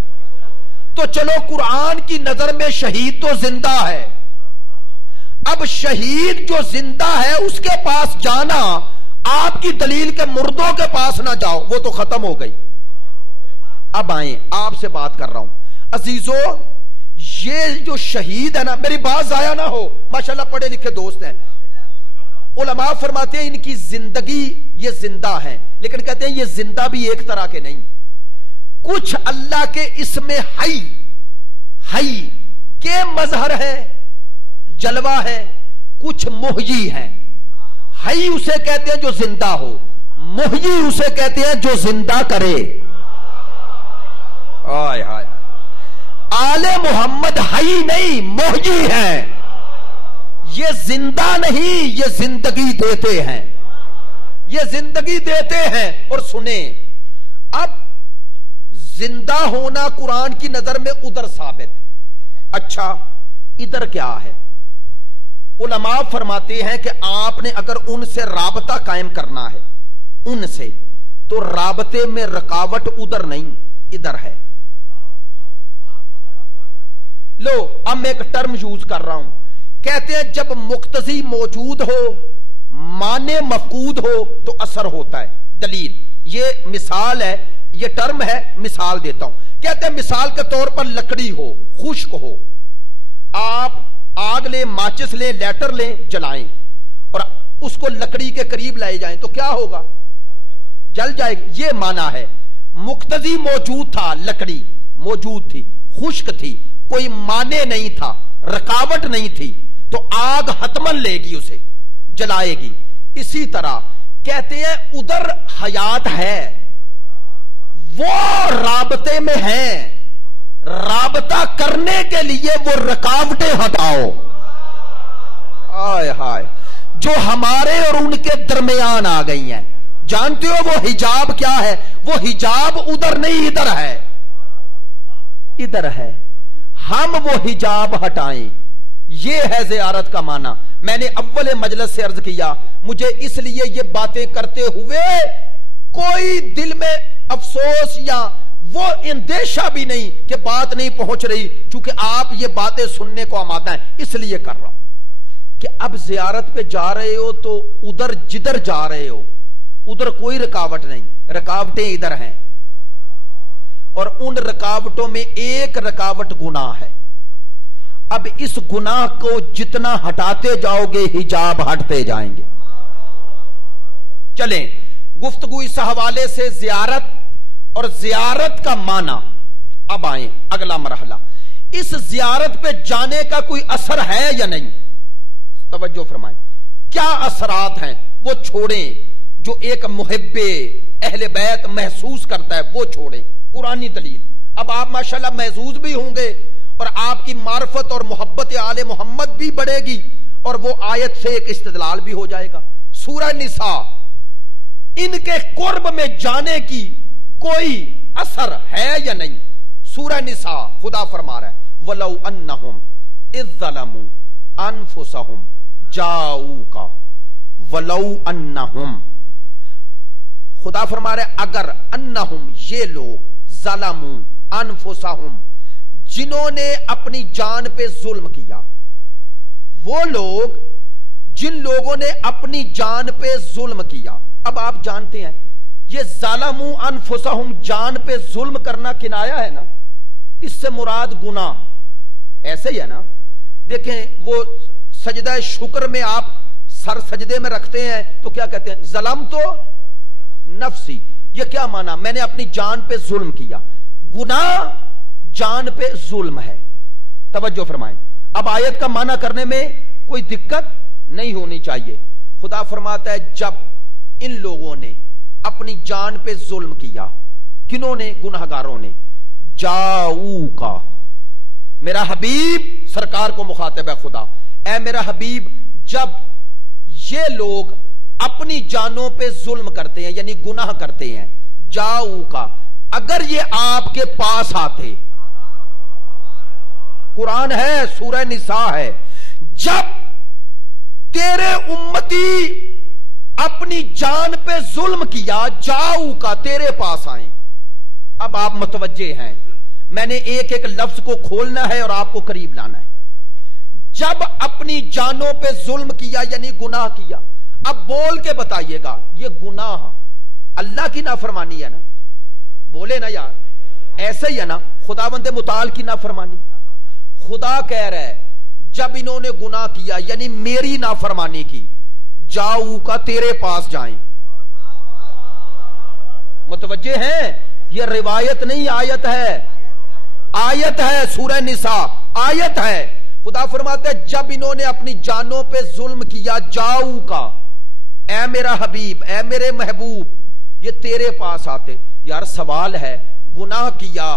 تو چلو قرآن کی نظر میں شہید تو زندہ ہے، اب شہید جو زندہ ہے اس کے پاس جانا آپ کی دلیل کے مردوں کے پاس نہ جاؤ، وہ تو ختم ہو گئی۔ اب آئیں، آپ سے بات کر رہا ہوں عزیزو، یہ جو شہید ہے نا، میری بات ضائع نہ ہو، ماشاءاللہ پڑھے لکھے دوست ہیں، علماء فرماتے ہیں ان کی زندگی یہ زندہ ہے، لیکن کہتے ہیں یہ زندہ بھی ایک طرح کے نہیں، کچھ اللہ کے اسم حی کے مظہر ہے، جلوہ ہے، کچھ محیی ہے۔ حی اسے کہتے ہیں جو زندہ ہو، محیی اسے کہتے ہیں جو زندہ کرے۔ آئے آئے، آل محمد حی نہیں محیی ہے، یہ زندہ نہیں، یہ زندگی دیتے ہیں، یہ زندگی دیتے ہیں۔ اور سنیں، اب زندہ ہونا قرآن کی نظر میں ادھر ثابت، اچھا ادھر کیا ہے؟ علماء فرماتے ہیں کہ آپ نے اگر ان سے رابطہ قائم کرنا ہے ان سے، تو رابطے میں رکاوٹ ادھر نہیں ادھر ہے۔ لو اب میں ایک ٹرم یوز کر رہا ہوں، کہتے ہیں جب مقتضی موجود ہو معنی مفقود ہو تو اثر ہوتا ہے۔ دلیل یہ مثال ہے، یہ ٹرم ہے، مثال دیتا ہوں۔ کہتے ہیں مثال کے طور پر لکڑی ہو، خشک ہو، آپ آگ لیں، ماچس لیں، لیٹر لیں، جلائیں اور اس کو لکڑی کے قریب لائے جائیں تو کیا ہوگا؟ جل جائے گی۔ یہ معنی ہے مقتضی موجود تھا، لکڑی موجود تھی، خشک تھی، کوئی معنی نہیں تھا، رکاوٹ نہیں تھی، تو آگ حتمن لے گی، اسے جلائے گی۔ اسی طرح کہتے ہیں ادھر حیات ہے، وہ رابطے میں ہیں، رابطہ کرنے کے لیے وہ رکاوٹیں ہٹاؤ۔ آئے ہائے، جو ہمارے اور ان کے درمیان آ گئی ہیں، جانتے ہو وہ حجاب کیا ہے؟ وہ حجاب ادھر نہیں ادھر ہے، ادھر ہے، ہم وہ حجاب ہٹائیں، یہ ہے زیارت کا معنی۔ میں نے اول مجلس سے عرض کیا، مجھے اس لیے یہ باتیں کرتے ہوئے کوئی دل میں افسوس یا وہ اندیشہ بھی نہیں کہ بات نہیں پہنچ رہی، چونکہ آپ یہ باتیں سننے کو آمادہ ہیں، اس لیے کر رہا ہوں کہ اب زیارت پہ جا رہے ہو تو ادھر جدھر جا رہے ہو ادھر کوئی رکاوٹ نہیں، رکاوٹیں ادھر ہیں، اور ان رکاوٹوں میں ایک رکاوٹ گناہ ہے۔ اب اس گناہ کو جتنا ہٹاتے جاؤ گے حجاب ہٹتے جائیں گے۔ چلیں گفتگو اس حوالے سے زیارت اور زیارت کا معنی، اب آئیں اگلا مرحلہ۔ اس زیارت پہ جانے کا کوئی اثر ہے یا نہیں؟ توجہ فرمائیں، کیا اثرات ہیں وہ چھوڑیں جو ایک محب اہل بیت محسوس کرتا ہے، وہ چھوڑیں۔ قرآنی دلیل، اب آپ ماشاءاللہ محظوظ بھی ہوں گے اور آپ کی معرفت اور محبت آل محمد بھی بڑھے گی اور وہ آیت سے ایک استدلال بھی ہو جائے گا۔ سورہ نساء، ان کے قرب میں جانے کی کوئی اثر ہے یا نہیں؟ سورہ نساء خدا فرما رہا ہے وَلَوْ أَنَّهُمْ إِذْ ظَلَمُوا أَنفُسَهُمْ جَاءُوكَ وَلَوْ أَنَّهُمْ، خدا فرما رہا ہے اگر انہم یہ لوگ ظلموا انفسہم جنہوں نے اپنی جان پہ ظلم کیا، وہ لوگ جن لوگوں نے اپنی جان پہ ظلم کیا۔ اب آپ جانتے ہیں یہ ظلموا انفسہم جان پہ ظلم کرنا کنایا ہے نا، اس سے مراد گناہ، ایسے ہی ہے نا۔ دیکھیں وہ سجدہ شکر میں آپ سر سجدے میں رکھتے ہیں تو کیا کہتے ہیں؟ ظلم تو نفسی، یہ کیا مانا؟ میں نے اپنی جان پہ ظلم کیا۔ گناہ جان پہ ظلم ہے، توجہ فرمائیں۔ اب آیت کا معنی کرنے میں کوئی دقت نہیں ہونی چاہیے۔ خدا فرماتا ہے جب ان لوگوں نے اپنی جان پہ ظلم کیا، کنہوں نے؟ گناہگاروں نے۔ جاؤ کا، میرا حبیب سرکار کو مخاطب ہے خدا، اے میرا حبیب جب یہ لوگ اپنی جانوں پہ ظلم کرتے ہیں یعنی گناہ کرتے ہیں، جاؤ کا، اگر یہ آپ کے پاس آتے، قرآن ہے سورہ نساء ہے، جب تیرے امتی اپنی جان پہ ظلم کیا، جاؤ کا، تیرے پاس آئیں۔ اب آپ متوجہ ہیں، میں نے ایک ایک لفظ کو کھولنا ہے اور آپ کو قریب لانا ہے۔ جب اپنی جانوں پہ ظلم کیا یعنی گناہ کیا، اب بول کے بتائیے گا یہ گناہ اللہ کی نافرمانی ہے نا؟ بولے نا یار، ایسے ہی ہے نا؟ خداوند متعال کی نافرمانی۔ خدا کہہ رہا ہے جب انہوں نے گناہ کیا یعنی میری نافرمانی کی، جاؤ کا، تیرے پاس جائیں۔ متوجہ ہیں؟ یہ روایت نہیں، آیت ہے، آیت ہے، سورہ نساء آیت ہے۔ خدا فرماتا ہے جب انہوں نے اپنی جانوں پہ ظلم کیا، جاؤ کا، اے میرا حبیب، اے میرے محبوب، یہ تیرے پاس آتے۔ یار سوال ہے، گناہ کیا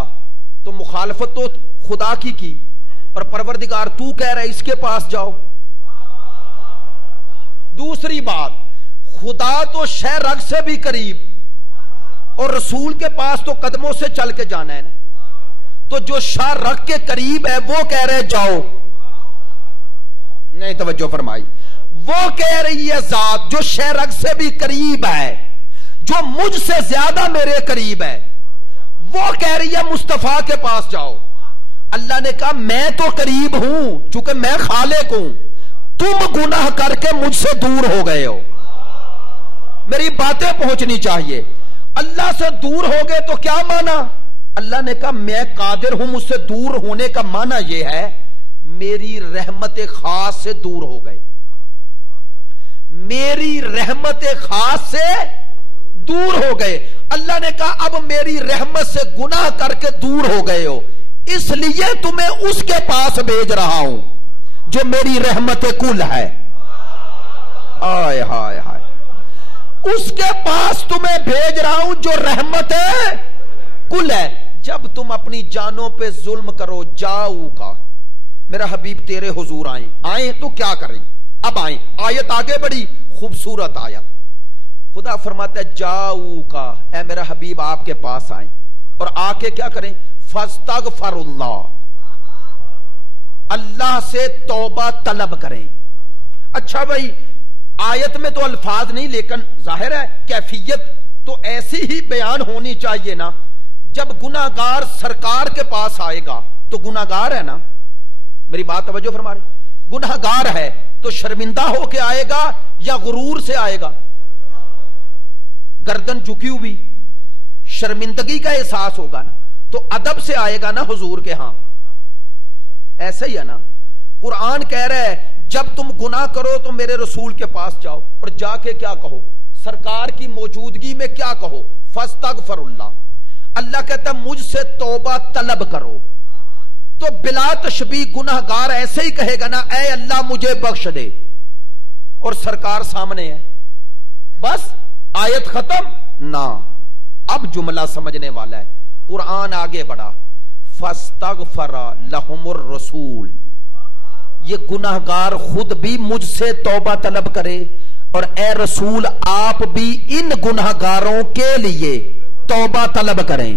تو مخالفت تو خدا کی اور پروردگار تو کہہ رہے اس کے پاس جاؤ۔ دوسری بات، خدا تو شہ رگ سے بھی قریب اور رسول کے پاس تو قدموں سے چل کے جانا ہے نا، تو جو شاہ رگ کے قریب ہے وہ کہہ رہے جاؤ، نہیں توجہ فرمائی، وہ کہہ رہی ہے ذات جو شاہ رگ سے بھی قریب ہے، جو مجھ سے زیادہ میرے قریب ہے، وہ کہہ رہی ہے مصطفیٰ کے پاس جاؤ۔ اللہ نے کہا میں تو قریب ہوں چونکہ میں خالق ہوں، تم گناہ کر کے مجھ سے دور ہو گئے ہو۔ میری باتیں پہنچنی چاہیے۔ اللہ سے دور ہو گئے تو کیا مانا؟ اللہ نے کہا میں قادر ہوں، مجھ سے دور ہونے کا معنی یہ ہے میری رحمت خاص سے دور ہو گئے، میری رحمت خاص سے دور ہو گئے۔ اللہ نے کہا اب میری رحمت سے گناہ کر کے دور ہو گئے ہو، اس لیے تمہیں اس کے پاس بھیج رہا ہوں جو میری رحمت کل ہے۔ آئے ہائے ہائے، اس کے پاس تمہیں بھیج رہا ہوں جو رحمت کل ہے۔ جب تم اپنی جانوں پہ ظلم کرو، جاؤ کا، میرا حبیب تیرے حضور آئیں تو کیا کریں؟ اب آئیں، آیت آگے بڑی خوبصورت آیت۔ خدا فرماتا ہے جاؤ کا، اے میرا حبیب آپ کے پاس آئیں اور آ کے کیا کریں؟ فاستغفر اللہ، اللہ سے توبہ طلب کریں۔ اچھا بھائی آیت میں تو الفاظ نہیں، لیکن ظاہر ہے کیفیت تو ایسی ہی بیان ہونی چاہیے نا۔ جب گناہگار سرکار کے پاس آئے گا تو گناہگار ہے نا، میری بات توجہ فرما رہے، گناہگار ہے تو شرمندہ ہو کے آئے گا یا غرور سے آئے گا؟ گردن جھکی ہوئی، شرمندگی کا احساس ہوگا نا، تو ادب سے آئے گا نا حضور کے ہاں، ایسا ہی ہے نا۔ قرآن کہہ رہا ہے جب تم گناہ کرو تو میرے رسول کے پاس جاؤ اور جا کے کیا کہو؟ سرکار کی موجودگی میں کیا کہو؟ فاستغفر اللہ، اللہ کہتا ہے مجھ سے توبہ طلب کرو۔ تو بلا تشبیہ گناہگار ایسے ہی کہے گا نا اے اللہ مجھے بخش دے، اور سرکار سامنے ہے، بس آیت ختم نہ. اب جملہ سمجھنے والا ہے. قرآن آگے بڑھا، فاستغفر لہم الرسول، یہ گناہگار خود بھی مجھ سے توبہ طلب کرے، اور اے رسول آپ بھی ان گناہگاروں کے لیے توبہ طلب کریں.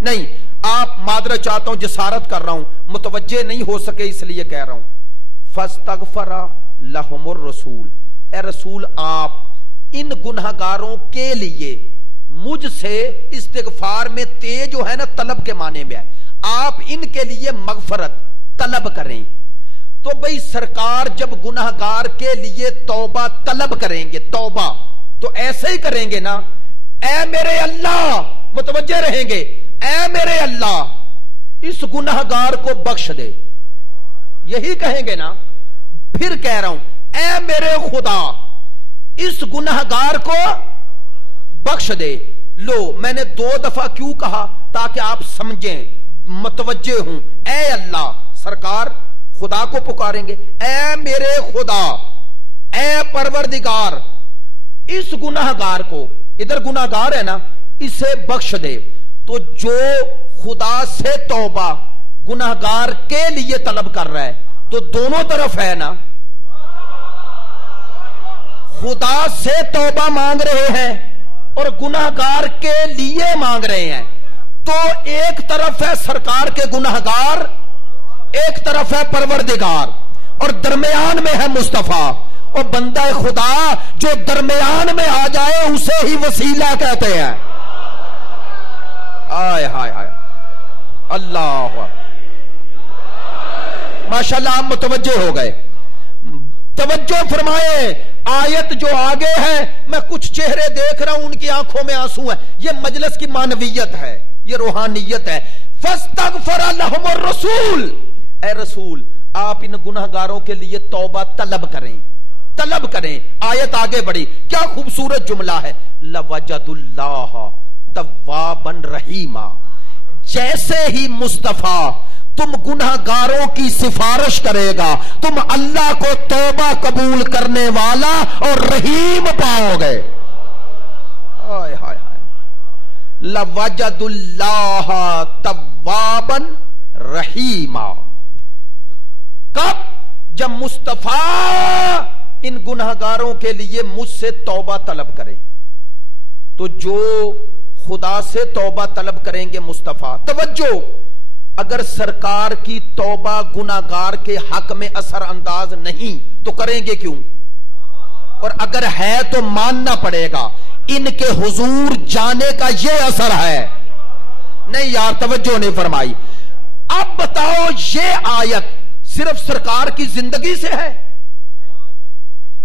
نہیں، آپ معذرت چاہتا ہوں، جسارت کر رہا ہوں، متوجہ نہیں ہو سکے اس لیے کہہ رہا ہوں. فاستغفر لہم الرسول، اے رسول آپ ان گناہگاروں کے لیے مجھ سے استغفار میں تے جو ہے نا طلب کے معنی میں ہے، آپ ان کے لیے مغفرت طلب کریں. تو بھئی سرکار جب گناہگار کے لیے توبہ طلب کریں گے، توبہ تو ایسے ہی کریں گے نا، اے میرے اللہ، متوجہ رہیں گے، اے میرے اللہ اس گناہگار کو بخش دے، یہی کہیں گے نا. پھر کہہ رہا ہوں اے میرے خدا اس گناہگار کو بخش دے. لو میں نے 2 دفعہ کیوں کہا؟ تاکہ آپ سمجھیں، متوجہ ہوں. اے اللہ، سرکار خدا کو پکاریں گے، اے میرے خدا، اے پروردگار اس گناہگار کو، ادھر گناہگار ہے نا، اسے بخش دے. تو جو خدا سے توبہ گناہگار کے لیے طلب کر رہا ہے تو دونوں طرف ہے نا، خدا سے توبہ مانگ رہے ہیں اور گناہگار کے لیے مانگ رہے ہیں. تو ایک طرف ہے سرکار کے گناہگار، ایک طرف ہے پروردگار، اور درمیان میں ہے مصطفیٰ. اور بندہ خدا جو درمیان میں آ جائے اسے ہی وسیلہ کہتے ہیں. آئے ہائے ہائے اللہ، ماشاءاللہ آپ متوجہ ہو گئے. توجہ فرمائے، آیت جو آگے ہے، میں کچھ چہرے دیکھ رہا ہوں ان کی آنکھوں میں آنسو ہیں. یہ مجلس کی معنویت ہے، یہ روحانیت ہے. فاستغفر لہم الرسول، اے رسول آپ ان گناہگاروں کے لیے توبہ طلب کریں، طلب کریں. آیت آگے بڑھی، کیا خوبصورت جملہ ہے، لوجد اللہ توابا رحیما. جیسے ہی مصطفیٰ تم گناہگاروں کی سفارش کرے گا، تم اللہ کو توبہ قبول کرنے والا اور رحیم پاؤ گے. آئے ہائے ہائے، لوجد اللہ توابا رحیما. کب؟ جب مصطفیٰ ان گناہگاروں کے لیے مجھ سے توبہ طلب کرے. تو جو خدا سے توبہ طلب کریں گے مصطفیٰ، توجہ، اگر سرکار کی توبہ گناہگار کے حق میں اثر انداز نہیں تو کریں گے کیوں؟ اور اگر ہے تو ماننا پڑے گا ان کے حضور جانے کا یہ اثر ہے. نہیں یار توجہ نہیں فرمائی. اب بتاؤ یہ آیت صرف سرکار کی زندگی سے ہے؟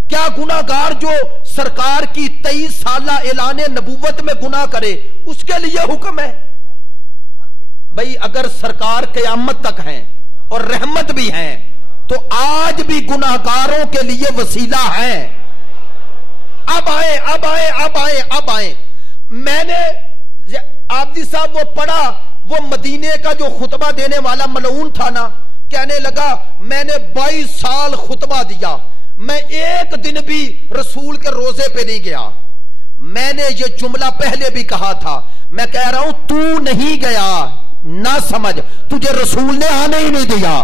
کیا گناہگار جو سرکار کی 23 سالہ اعلان نبوت میں گناہ کرے اس کے لیے حکم ہے؟ بھئی اگر سرکار قیامت تک ہیں اور رحمت بھی ہیں تو آج بھی گناہگاروں کے لیے وسیلہ ہے. اب آئیں اب آئیں اب آئیں اب آئیں. میں نے عابدی صاحب وہ پڑھا، وہ مدینے کا جو خطبہ دینے والا ملعون تھا نا، کہنے لگا میں نے 22 سال خطبہ دیا، میں ایک دن بھی رسول کے روزے پہ نہیں گیا. میں نے یہ جملہ پہلے بھی کہا تھا، میں کہہ رہا ہوں تو نہیں گیا نہ سمجھ، تجھے رسول نے آنے ہی نہیں دیا.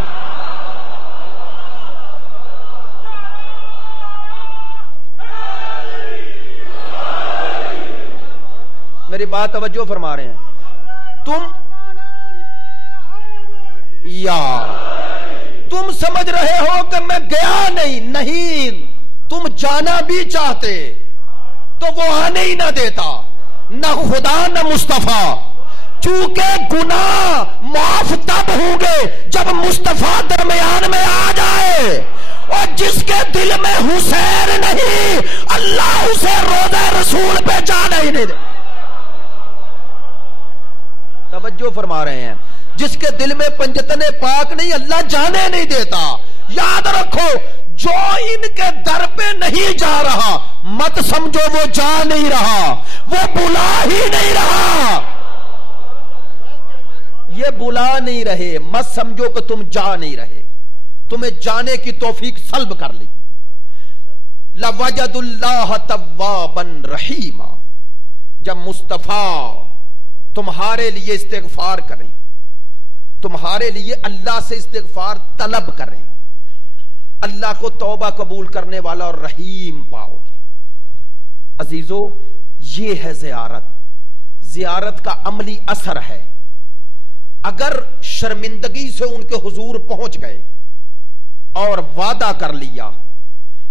میری بات توجہ فرما رہے ہیں؟ تم سمجھ رہے ہو کہ میں گیا نہیں، تم جانا بھی چاہتے تو وہ آنے ہی نہ دیتا، نہ خدا نہ مصطفیٰ. چونکہ گناہ معاف تب ہوں گے جب مصطفیٰ درمیان میں آ جائے، اور جس کے دل میں حسین نہیں اللہ اسے روضہ رسول پہ جانا ہی نہیں دے. توجہ فرما رہے ہیں؟ جس کے دل میں پنجتن پاک نہیں اللہ جانے نہیں دیتا. یاد رکھو جو ان کے در پہ نہیں جا رہا مت سمجھو وہ جا نہیں رہا، وہ بلا ہی نہیں رہا. یہ بلا نہیں رہے، مت سمجھو کہ تم جا نہیں رہے، تمہیں جانے کی توفیق سلب کر لی۔ لَوَجَدُ اللَّهَ تَوَّابًا رَحِيمًا، جب مصطفیٰ تمہارے لیے استغفار کریں، تمہارے لیے اللہ سے استغفار طلب کریں، اللہ کو توبہ قبول کرنے والا اور رحیم پاؤ گے۔ عزیزو، یہ ہے زیارت۔ زیارت کا عملی اثر ہے، اگر شرمندگی سے ان کے حضور پہنچ گئے اور وعدہ کر لیا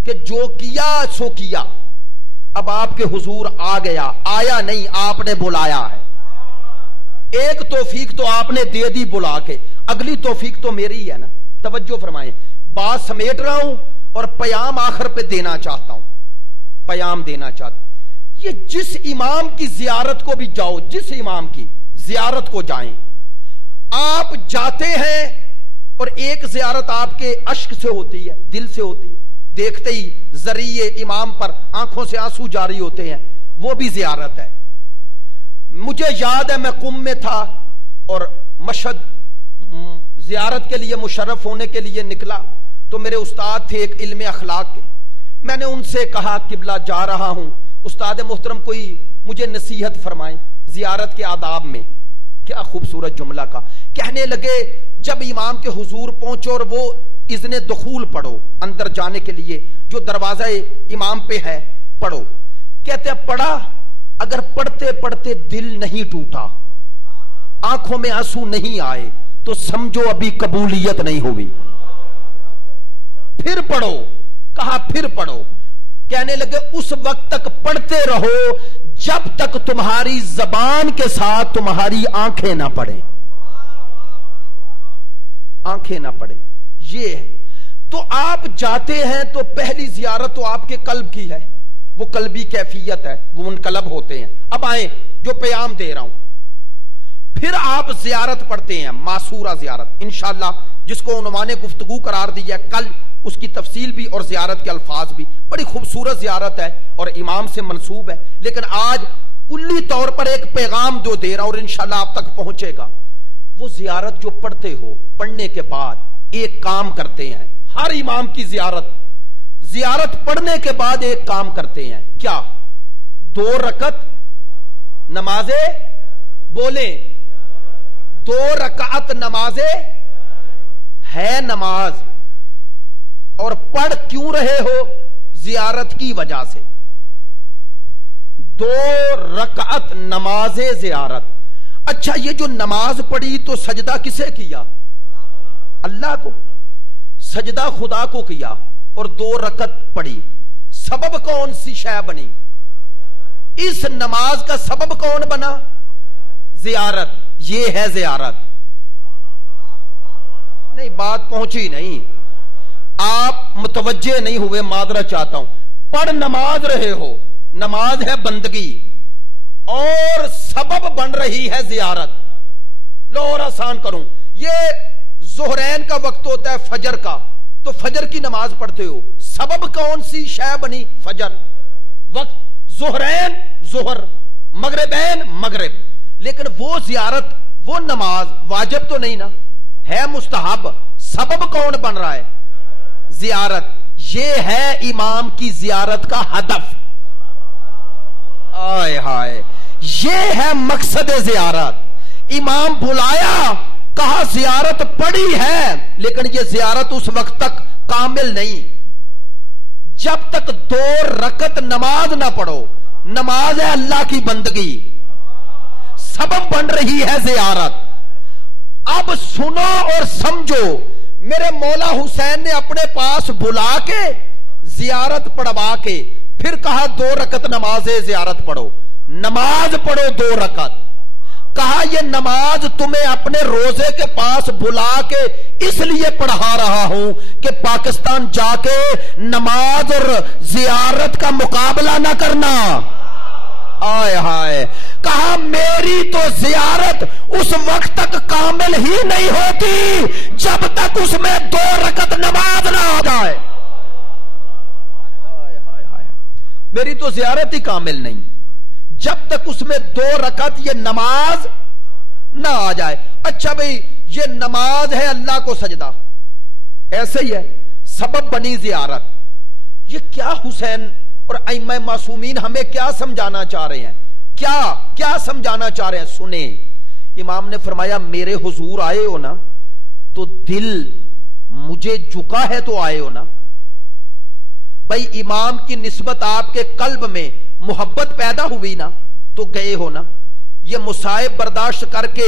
کہ جو کیا سو کیا، اب آپ کے حضور آ گیا، آیا نہیں، آپ نے بلایا ہے۔ ایک توفیق تو آپ نے دے دی بلا کے، اگلی توفیق تو میری ہے نا۔ توجہ فرمائیں، بات سمیٹ رہا ہوں اور پیام آخر پہ دینا چاہتا ہوں، پیام دینا چاہتا ہوں۔ یہ جس امام کی زیارت کو بھی جاؤ، جس امام کی زیارت کو جائیں، آپ جاتے ہیں اور ایک زیارت آپ کے اشک سے ہوتی ہے، دل سے ہوتی ہے، دیکھتے ہی ذریعے امام پر آنکھوں سے آنسو جاری ہوتے ہیں، وہ بھی زیارت ہے۔ مجھے یاد ہے میں قم میں تھا اور مشہد زیارت کے لیے مشرف ہونے کے لیے نکلا، تو میرے استاد تھے ایک علم اخلاق کے، میں نے ان سے کہا قبلہ جا رہا ہوں، استاد محترم کوئی مجھے نصیحت فرمائیں زیارت کے آداب میں۔ کیا خوبصورت جملہ کا، کہنے لگے جب امام کے حضور پہنچو اور وہ اذن دخول پڑھو، اندر جانے کے لیے جو دروازہ امام پہ ہے پڑھو، کہتے ہیں پڑھا، اگر پڑھتے پڑھتے دل نہیں ٹوٹا، آنکھوں میں آنسو نہیں آئے، تو سمجھو ابھی قبولیت نہیں ہوئی۔ پھر پڑھو، کہا پھر پڑھو، کہنے لگے اس وقت تک پڑھتے رہو جب تک تمہاری زبان کے ساتھ تمہاری آنکھیں نہ پڑھیں، آنکھیں نہ پڑھیں۔ یہ ہے تو آپ جاتے ہیں تو پہلی زیارت تو آپ کے قلب کی ہے، وہ قلبی کیفیت ہے، وہ منقلب ہوتے ہیں۔ اب آئیں جو پیام دے رہا ہوں، پھر آپ زیارت پڑھتے ہیں، معصورہ زیارت انشاءاللہ، جس کو عنوان گفتگو قرار دیا ہے، کل اس کی تفصیل بھی اور زیارت کے الفاظ بھی، بڑی خوبصورت زیارت ہے اور امام سے منسوب ہے، لیکن آج کلی طور پر ایک پیغام جو دے رہا ہوں اور انشاءاللہ آپ تک پہنچے گا۔ وہ زیارت جو پڑھتے ہو، پڑھنے کے بعد ایک کام کرتے ہیں، ہر امام کی زیارت پڑھنے کے بعد ایک کام کرتے ہیں، کیا؟ 2 رکعت نمازیں، بولیں 2 رکعت نمازیں ہے نماز، اور پڑھ کیوں رہے ہو؟ زیارت کی وجہ سے۔ 2 رکعت نماز زیارت۔ اچھا، یہ جو نماز پڑھی تو سجدہ کسے کیا؟ اللہ کو، سجدہ خدا کو کیا اور 2 رکعت پڑھی، سبب کون سی شے بنی؟ اس نماز کا سبب کون بنا؟ زیارت۔ یہ ہے زیارت۔ نہیں، بات پہنچی نہیں، آپ متوجہ نہیں ہوئے، معذرت چاہتا ہوں۔ پڑھ نماز رہے ہو، نماز ہے بندگی اور سبب بن رہی ہے زیارت۔ لو اور آسان کروں، یہ ظہرین کا وقت ہوتا ہے فجر کا، تو فجر کی نماز پڑھتے ہو، سبب کون سی شے بنی؟ فجر۔ وقت ظہرین ظہر، مغربین مغرب، لیکن وہ زیارت، وہ نماز واجب تو نہیں نا، ہے مستحب، سبب کون بن رہا ہے؟ زیارت۔ یہ ہے امام کی زیارت کا ہدف۔ آئے ہائے، یہ ہے مقصد زیارت۔ امام بلایا، کہا زیارت پڑی ہے، لیکن یہ زیارت اس وقت تک کامل نہیں جب تک 2 رکعت نماز نہ پڑھو۔ نماز ہے اللہ کی بندگی، سبب بن رہی ہے زیارت۔ اب سنو اور سمجھو، میرے مولا حسین نے اپنے پاس بلا کے زیارت پڑھوا کے پھر کہا 2 رکعت نماز زیارت پڑھو، نماز پڑھو 2 رکعت۔ کہا یہ نماز تمہیں اپنے روزے کے پاس بلا کے اس لیے پڑھا رہا ہوں کہ پاکستان جا کے نماز اور زیارت کا مقابلہ نہ کرنا۔ آئے ہائے، کہا میری تو زیارت اس وقت تک کامل ہی نہیں ہوتی جب تک اس میں 2 رکعت نماز نہ ہو جائے۔ آئے ہائے ہائے، میری تو زیارت ہی کامل نہیں جب تک اس میں 2 رکعت یہ نماز نہ آ جائے. اچھا بھئی یہ نماز ہے اللہ کو سجدہ, ایسے ہی ہے, سبب بنی زیارت. یہ کیا حسین اور ائمہ معصومین ہمیں کیا سمجھانا چاہ رہے ہیں؟ کیا سمجھانا چاہ رہے ہیں؟ سنیں. امام نے فرمایا میرے حضور آئے ہو نا تو دل مجھے جھکا ہے تو آئے ہو نا. بھائی امام کی نسبت آپ کے قلب میں محبت پیدا ہوئی نا تو گئے ہو نا. یہ مصائب برداشت کر کے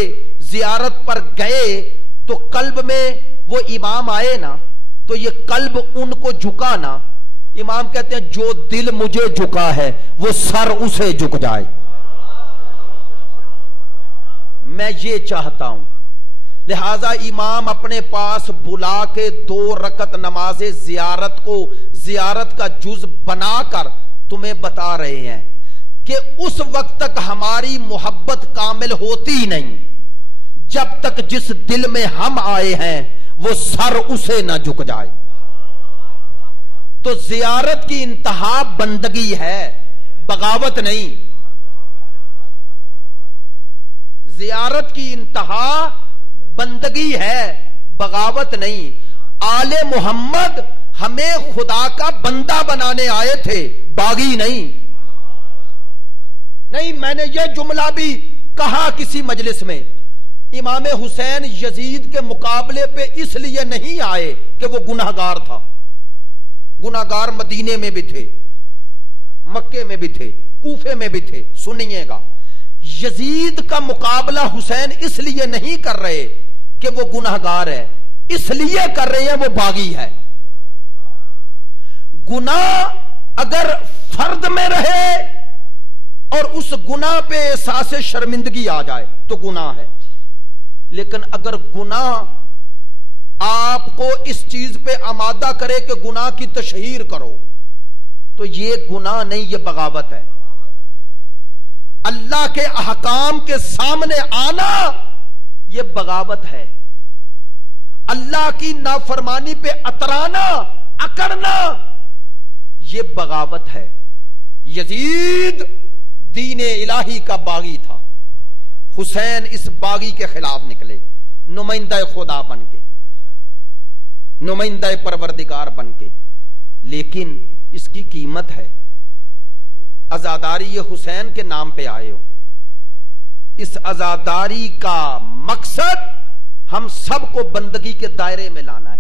زیارت پر گئے تو قلب میں وہ امام آئے نا تو یہ قلب ان کو جھکا نا. امام کہتے ہیں جو دل مجھے جھکا ہے وہ سر اسے جھک جائے. میں یہ چاہتا ہوں. لہذا امام اپنے پاس بلا کے 2 رکعت نماز زیارت کو زیارت کا جز بنا کر تمہیں بتا رہے ہیں کہ اس وقت تک ہماری محبت کامل ہوتی نہیں جب تک جس دل میں ہم آئے ہیں وہ سر اسے نہ جھک جائے. تو زیارت کی انتہا بندگی ہے, بغاوت نہیں. زیارت کی انتہا بندگی ہے, بغاوت نہیں. آل محمد ہمیں خدا کا بندہ بنانے آئے تھے, باغی نہیں. میں نے یہ جملہ بھی کہا کسی مجلس میں, امام حسین یزید کے مقابلے پہ اس لیے نہیں آئے کہ وہ گناہگار تھا. گناہگار مدینے میں بھی تھے, مکے میں بھی تھے, کوفے میں بھی تھے. سنیے گا, یزید کا مقابلہ حسین اس لیے نہیں کر رہے کہ وہ گناہگار ہے, اس لیے کر رہے ہیں وہ باغی ہے. گناہ اگر فرد میں رہے اور اس گناہ پہ احساس شرمندگی آ جائے تو گناہ ہے, لیکن اگر گناہ آپ کو اس چیز پہ آمادہ کرے کہ گناہ کی تشہیر کرو تو یہ گناہ نہیں, یہ بغاوت ہے. اللہ کے احکام کے سامنے آنا یہ بغاوت ہے. اللہ کی نافرمانی پہ اترانا, اکڑنا یہ بغاوت ہے. یزید دین الہی کا باغی تھا, حسین اس باغی کے خلاف نکلے, نمائندہ خدا بن کے, نمائندہ پروردگار بن کے. لیکن اس کی قیمت ہے. عزاداری یہ حسین کے نام پہ آئے ہو. اس عزاداری کا مقصد ہم سب کو بندگی کے دائرے میں لانا ہے,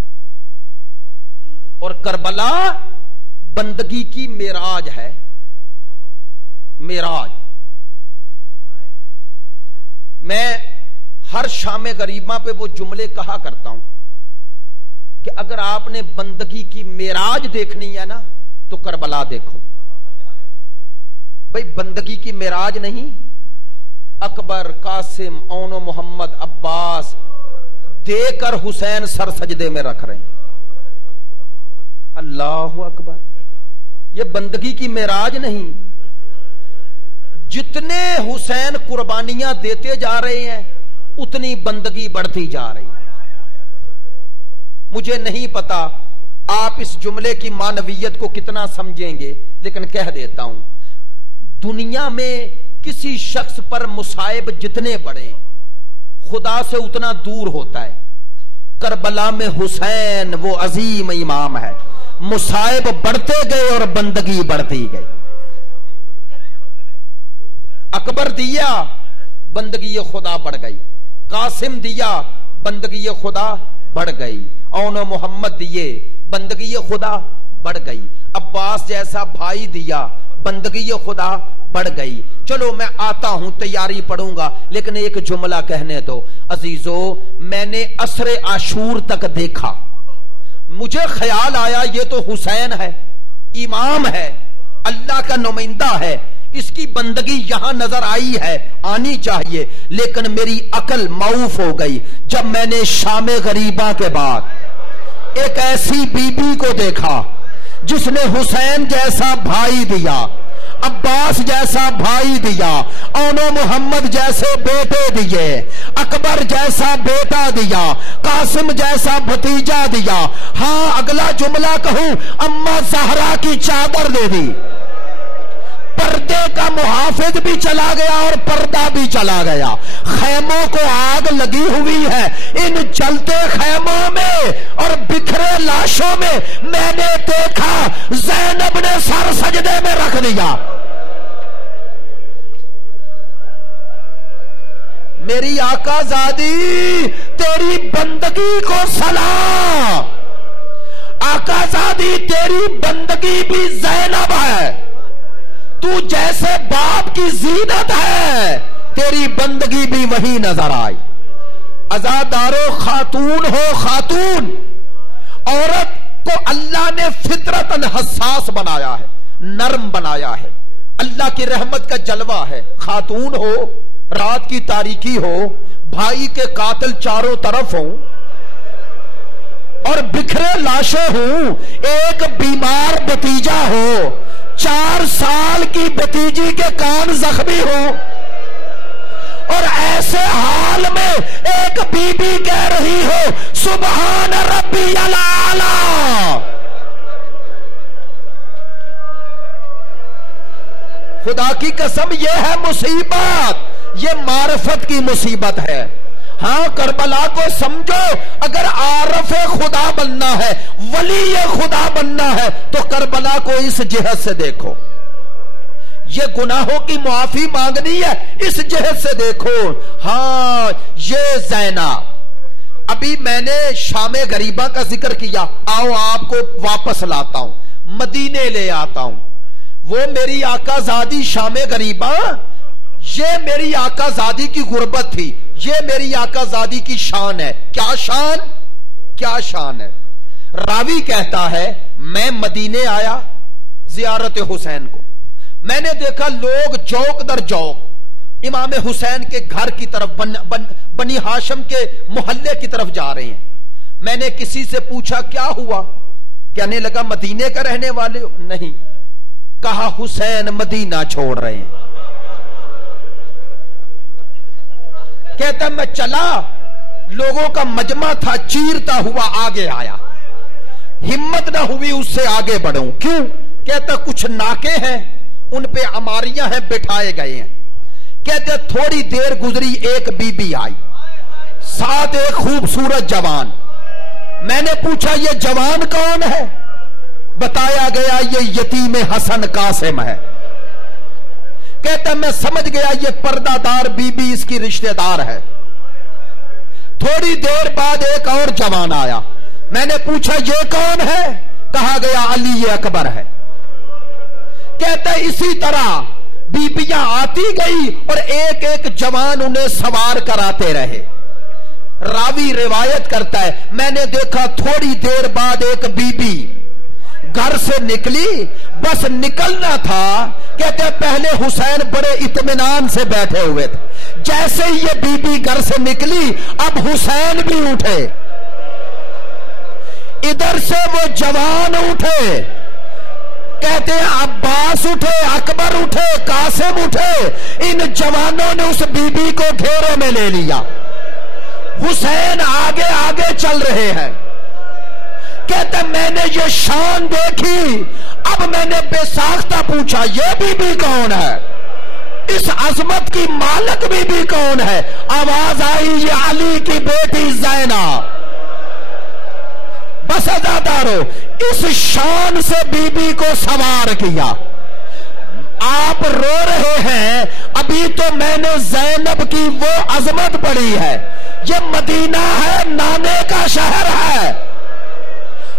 اور کربلا بندگی کی معراج ہے. معراج. میں ہر شام غریباں پہ وہ جملے کہا کرتا ہوں کہ اگر آپ نے بندگی کی معراج دیکھنی ہے نا تو کربلا دیکھو. بھئی بندگی کی معراج نہیں, اکبر, قاسم, اون و محمد, عباس دے کر حسین سر سجدے میں رکھ رہے ہیں. اللہ اکبر. یہ بندگی کی معراج نہیں. جتنے حسین قربانیاں دیتے جا رہے ہیں اتنی بندگی بڑھتی جا رہی ہے. مجھے نہیں پتا آپ اس جملے کی معنویت کو کتنا سمجھیں گے, لیکن کہہ دیتا ہوں. دنیا میں کسی شخص پر مصائب جتنے بڑھیں خدا سے اتنا دور ہوتا ہے. کربلا میں حسین وہ عظیم امام ہے, مصائب بڑھتے گئے اور بندگی بڑھتی گئی. اکبر دیا, بندگی خدا بڑھ گئی. قاسم دیا, بندگی خدا بڑھ گئی. اون و محمد دیے, بندگی خدا بڑھ گئی. عباس جیسا بھائی دیا, بندگی خدا بڑھ گئی. چلو میں آتا ہوں, تیاری پڑھوں گا, لیکن ایک جملہ کہنے دو. عزیزو, میں نے عصر عاشور تک دیکھا, مجھے خیال آیا یہ تو حسین ہے, امام ہے, اللہ کا نمائندہ ہے, اس کی بندگی یہاں نظر آئی ہے, آنی چاہیے. لیکن میری عقل معوف ہو گئی جب میں نے شام غریبہ کے بعد ایک ایسی بی بی کو دیکھا جس نے حسین جیسا بھائی دیا, عباس جیسا بھائی دیا, اون و محمد جیسے بیٹے دیے, اکبر جیسا بیٹا دیا, قاسم جیسا بھتیجا دیا. ہاں اگلا جملہ کہوں, اما زہرا کی چادر دے دی, پردے کا محافظ بھی چلا گیا اور پردہ بھی چلا گیا. خیموں کو آگ لگی ہوئی ہے. ان جلتے خیموں میں اور بکھرے لاشوں میں نے دیکھا زینب نے سر سجدے میں رکھ دیا. میری آقا زادی تیری بندگی کو سلام. آقا زادی تیری بندگی بھی زینب ہے. تو جیسے باپ کی زینت ہے تیری بندگی بھی وہی نظر آئی. عزادارو خاتون ہو خاتون. عورت کو اللہ نے فطرتاً حساس بنایا ہے, نرم بنایا ہے. اللہ کی رحمت کا جلوہ ہے. خاتون ہو, رات کی تاریکی ہو, بھائی کے قاتل چاروں طرف ہوں اور بکھرے لاشیں ہوں, ایک بیمار بتیجا ہو, 4 سال کی بتیجی کے کان زخمی ہو, اور ایسے حال میں ایک بی بی کہہ رہی ہو سبحان ربی الاعلی. خدا کی قسم یہ ہے مصیبت, یہ معرفت کی مصیبت ہے. ہاں کربلا کو سمجھو, اگر عارف خدا بننا ہے, ولی خدا بننا ہے تو کربلا کو اس جہت سے دیکھو. یہ گناہوں کی معافی مانگنی ہے, اس جہت سے دیکھو. ہاں یہ زینب. ابھی میں نے شام غریبہ کا ذکر کیا, آؤ آپ کو واپس لاتا ہوں, مدینے لے آتا ہوں. وہ میری آقا زادی شام غریبہ, یہ میری آقا زادی کی غربت تھی, یہ میری آقا زادی کی شان ہے. کیا شان, کیا شان ہے. راوی کہتا ہے میں مدینے آیا زیارت حسین کو, میں نے دیکھا لوگ چوک در چوک امام حسین کے گھر کی طرف, بنی ہاشم کے محلے کی طرف جا رہے ہیں. میں نے کسی سے پوچھا کیا ہوا, کہنے لگا مدینے کا رہنے والے ہو؟ نہیں. کہا حسین مدینہ چھوڑ رہے ہیں. کہتا میں چلا, لوگوں کا مجمع تھا, چیرتا ہوا آگے آیا, ہمت نہ ہوئی اس سے آگے بڑھوں. کیوں؟ کہتا کچھ ناکے ہیں, ان پہ عماریاں ہیں, بٹھائے گئے ہیں. کہتے تھوڑی دیر گزری, ایک بی بی آئی, ساتھ ایک خوبصورت جوان. میں نے پوچھا یہ جوان کون ہے؟ بتایا گیا یہ یتیم حسن قاسم ہے. کہتا میں سمجھ گیا یہ پردہ دار بی بی اس کی رشتہ دار ہے. تھوڑی دیر بعد ایک اور جوان آیا, میں نے پوچھا یہ کون ہے؟ کہا گیا علی اکبر ہے. کہتا اسی طرح بیبیاں آتی گئی اور ایک ایک جوان انہیں سوار کراتے رہے. راوی روایت کرتا ہے میں نے دیکھا تھوڑی دیر بعد ایک بی بی گھر سے نکلی, بس نکلنا تھا. کہتے پہلے حسین بڑے اطمینان سے بیٹھے ہوئے تھے, جیسے ہی یہ بی بی گھر سے نکلی اب حسین بھی اٹھے, ادھر سے وہ جوان اٹھے. کہتے ہیں عباس اٹھے, اکبر اٹھے, قاسم اٹھے. ان جوانوں نے اس بی بی کو گھیرے میں لے لیا. حسین آگے آگے چل رہے ہیں. کہتے میں نے یہ شان دیکھی, اب میں نے بے ساختہ پوچھا یہ بی بی کون ہے, اس عظمت کی مالک بی بی کون ہے؟ آواز آئی یہ علی کی بیٹی زینب. بس عزادارو اس شان سے بی بی کو سوار کیا. آپ رو رہے ہیں, ابھی تو میں نے زینب کی وہ عظمت پڑھی ہے. یہ مدینہ ہے, نانے کا شہر ہے,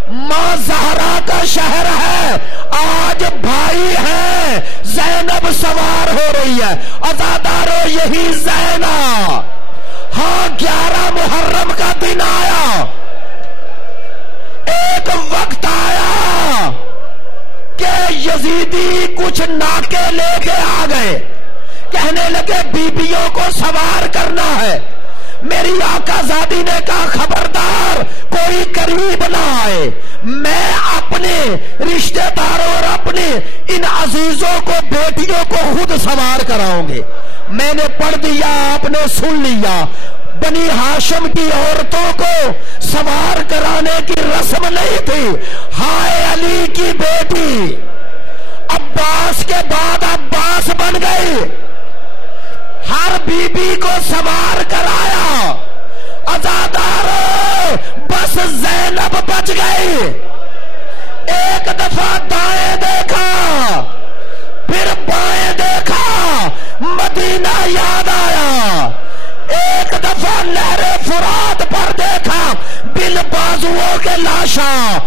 ماں زہرا کا شہر ہے. آج بھائی ہے, زینب سوار ہو رہی ہے. عزادارو یہی زینب. ہاں 11 محرم کا دن آیا, ایک وقت آیا کہ یزیدی کچھ ناکے لے کے آ گئے, کہنے لگے بیبیوں کو سوار کرنا ہے. میری آقا زادی نے کہا خبردار کوئی قریب نہ آئے, میں اپنے رشتہ داروں اور اپنے ان عزیزوں کو, بیٹیوں کو خود سوار کراؤں گے. میں نے پڑھ دیا, آپ نے سن لیا. بنی ہاشم کی عورتوں کو سوار کرانے کی رسم نہیں تھی. ہائے علی کی بیٹی, عباس کے بعد عباس لباس بن گئی. ہر بی بی کو سوار کرایا. عزادار بس زینب بچ گئی. ایک دفعہ دائیں دیکھا پھر بائیں دیکھا مدینہ یاد آیا. ایک دفعہ نہر فرات پر دیکھا بل بازوؤں کے لاشاں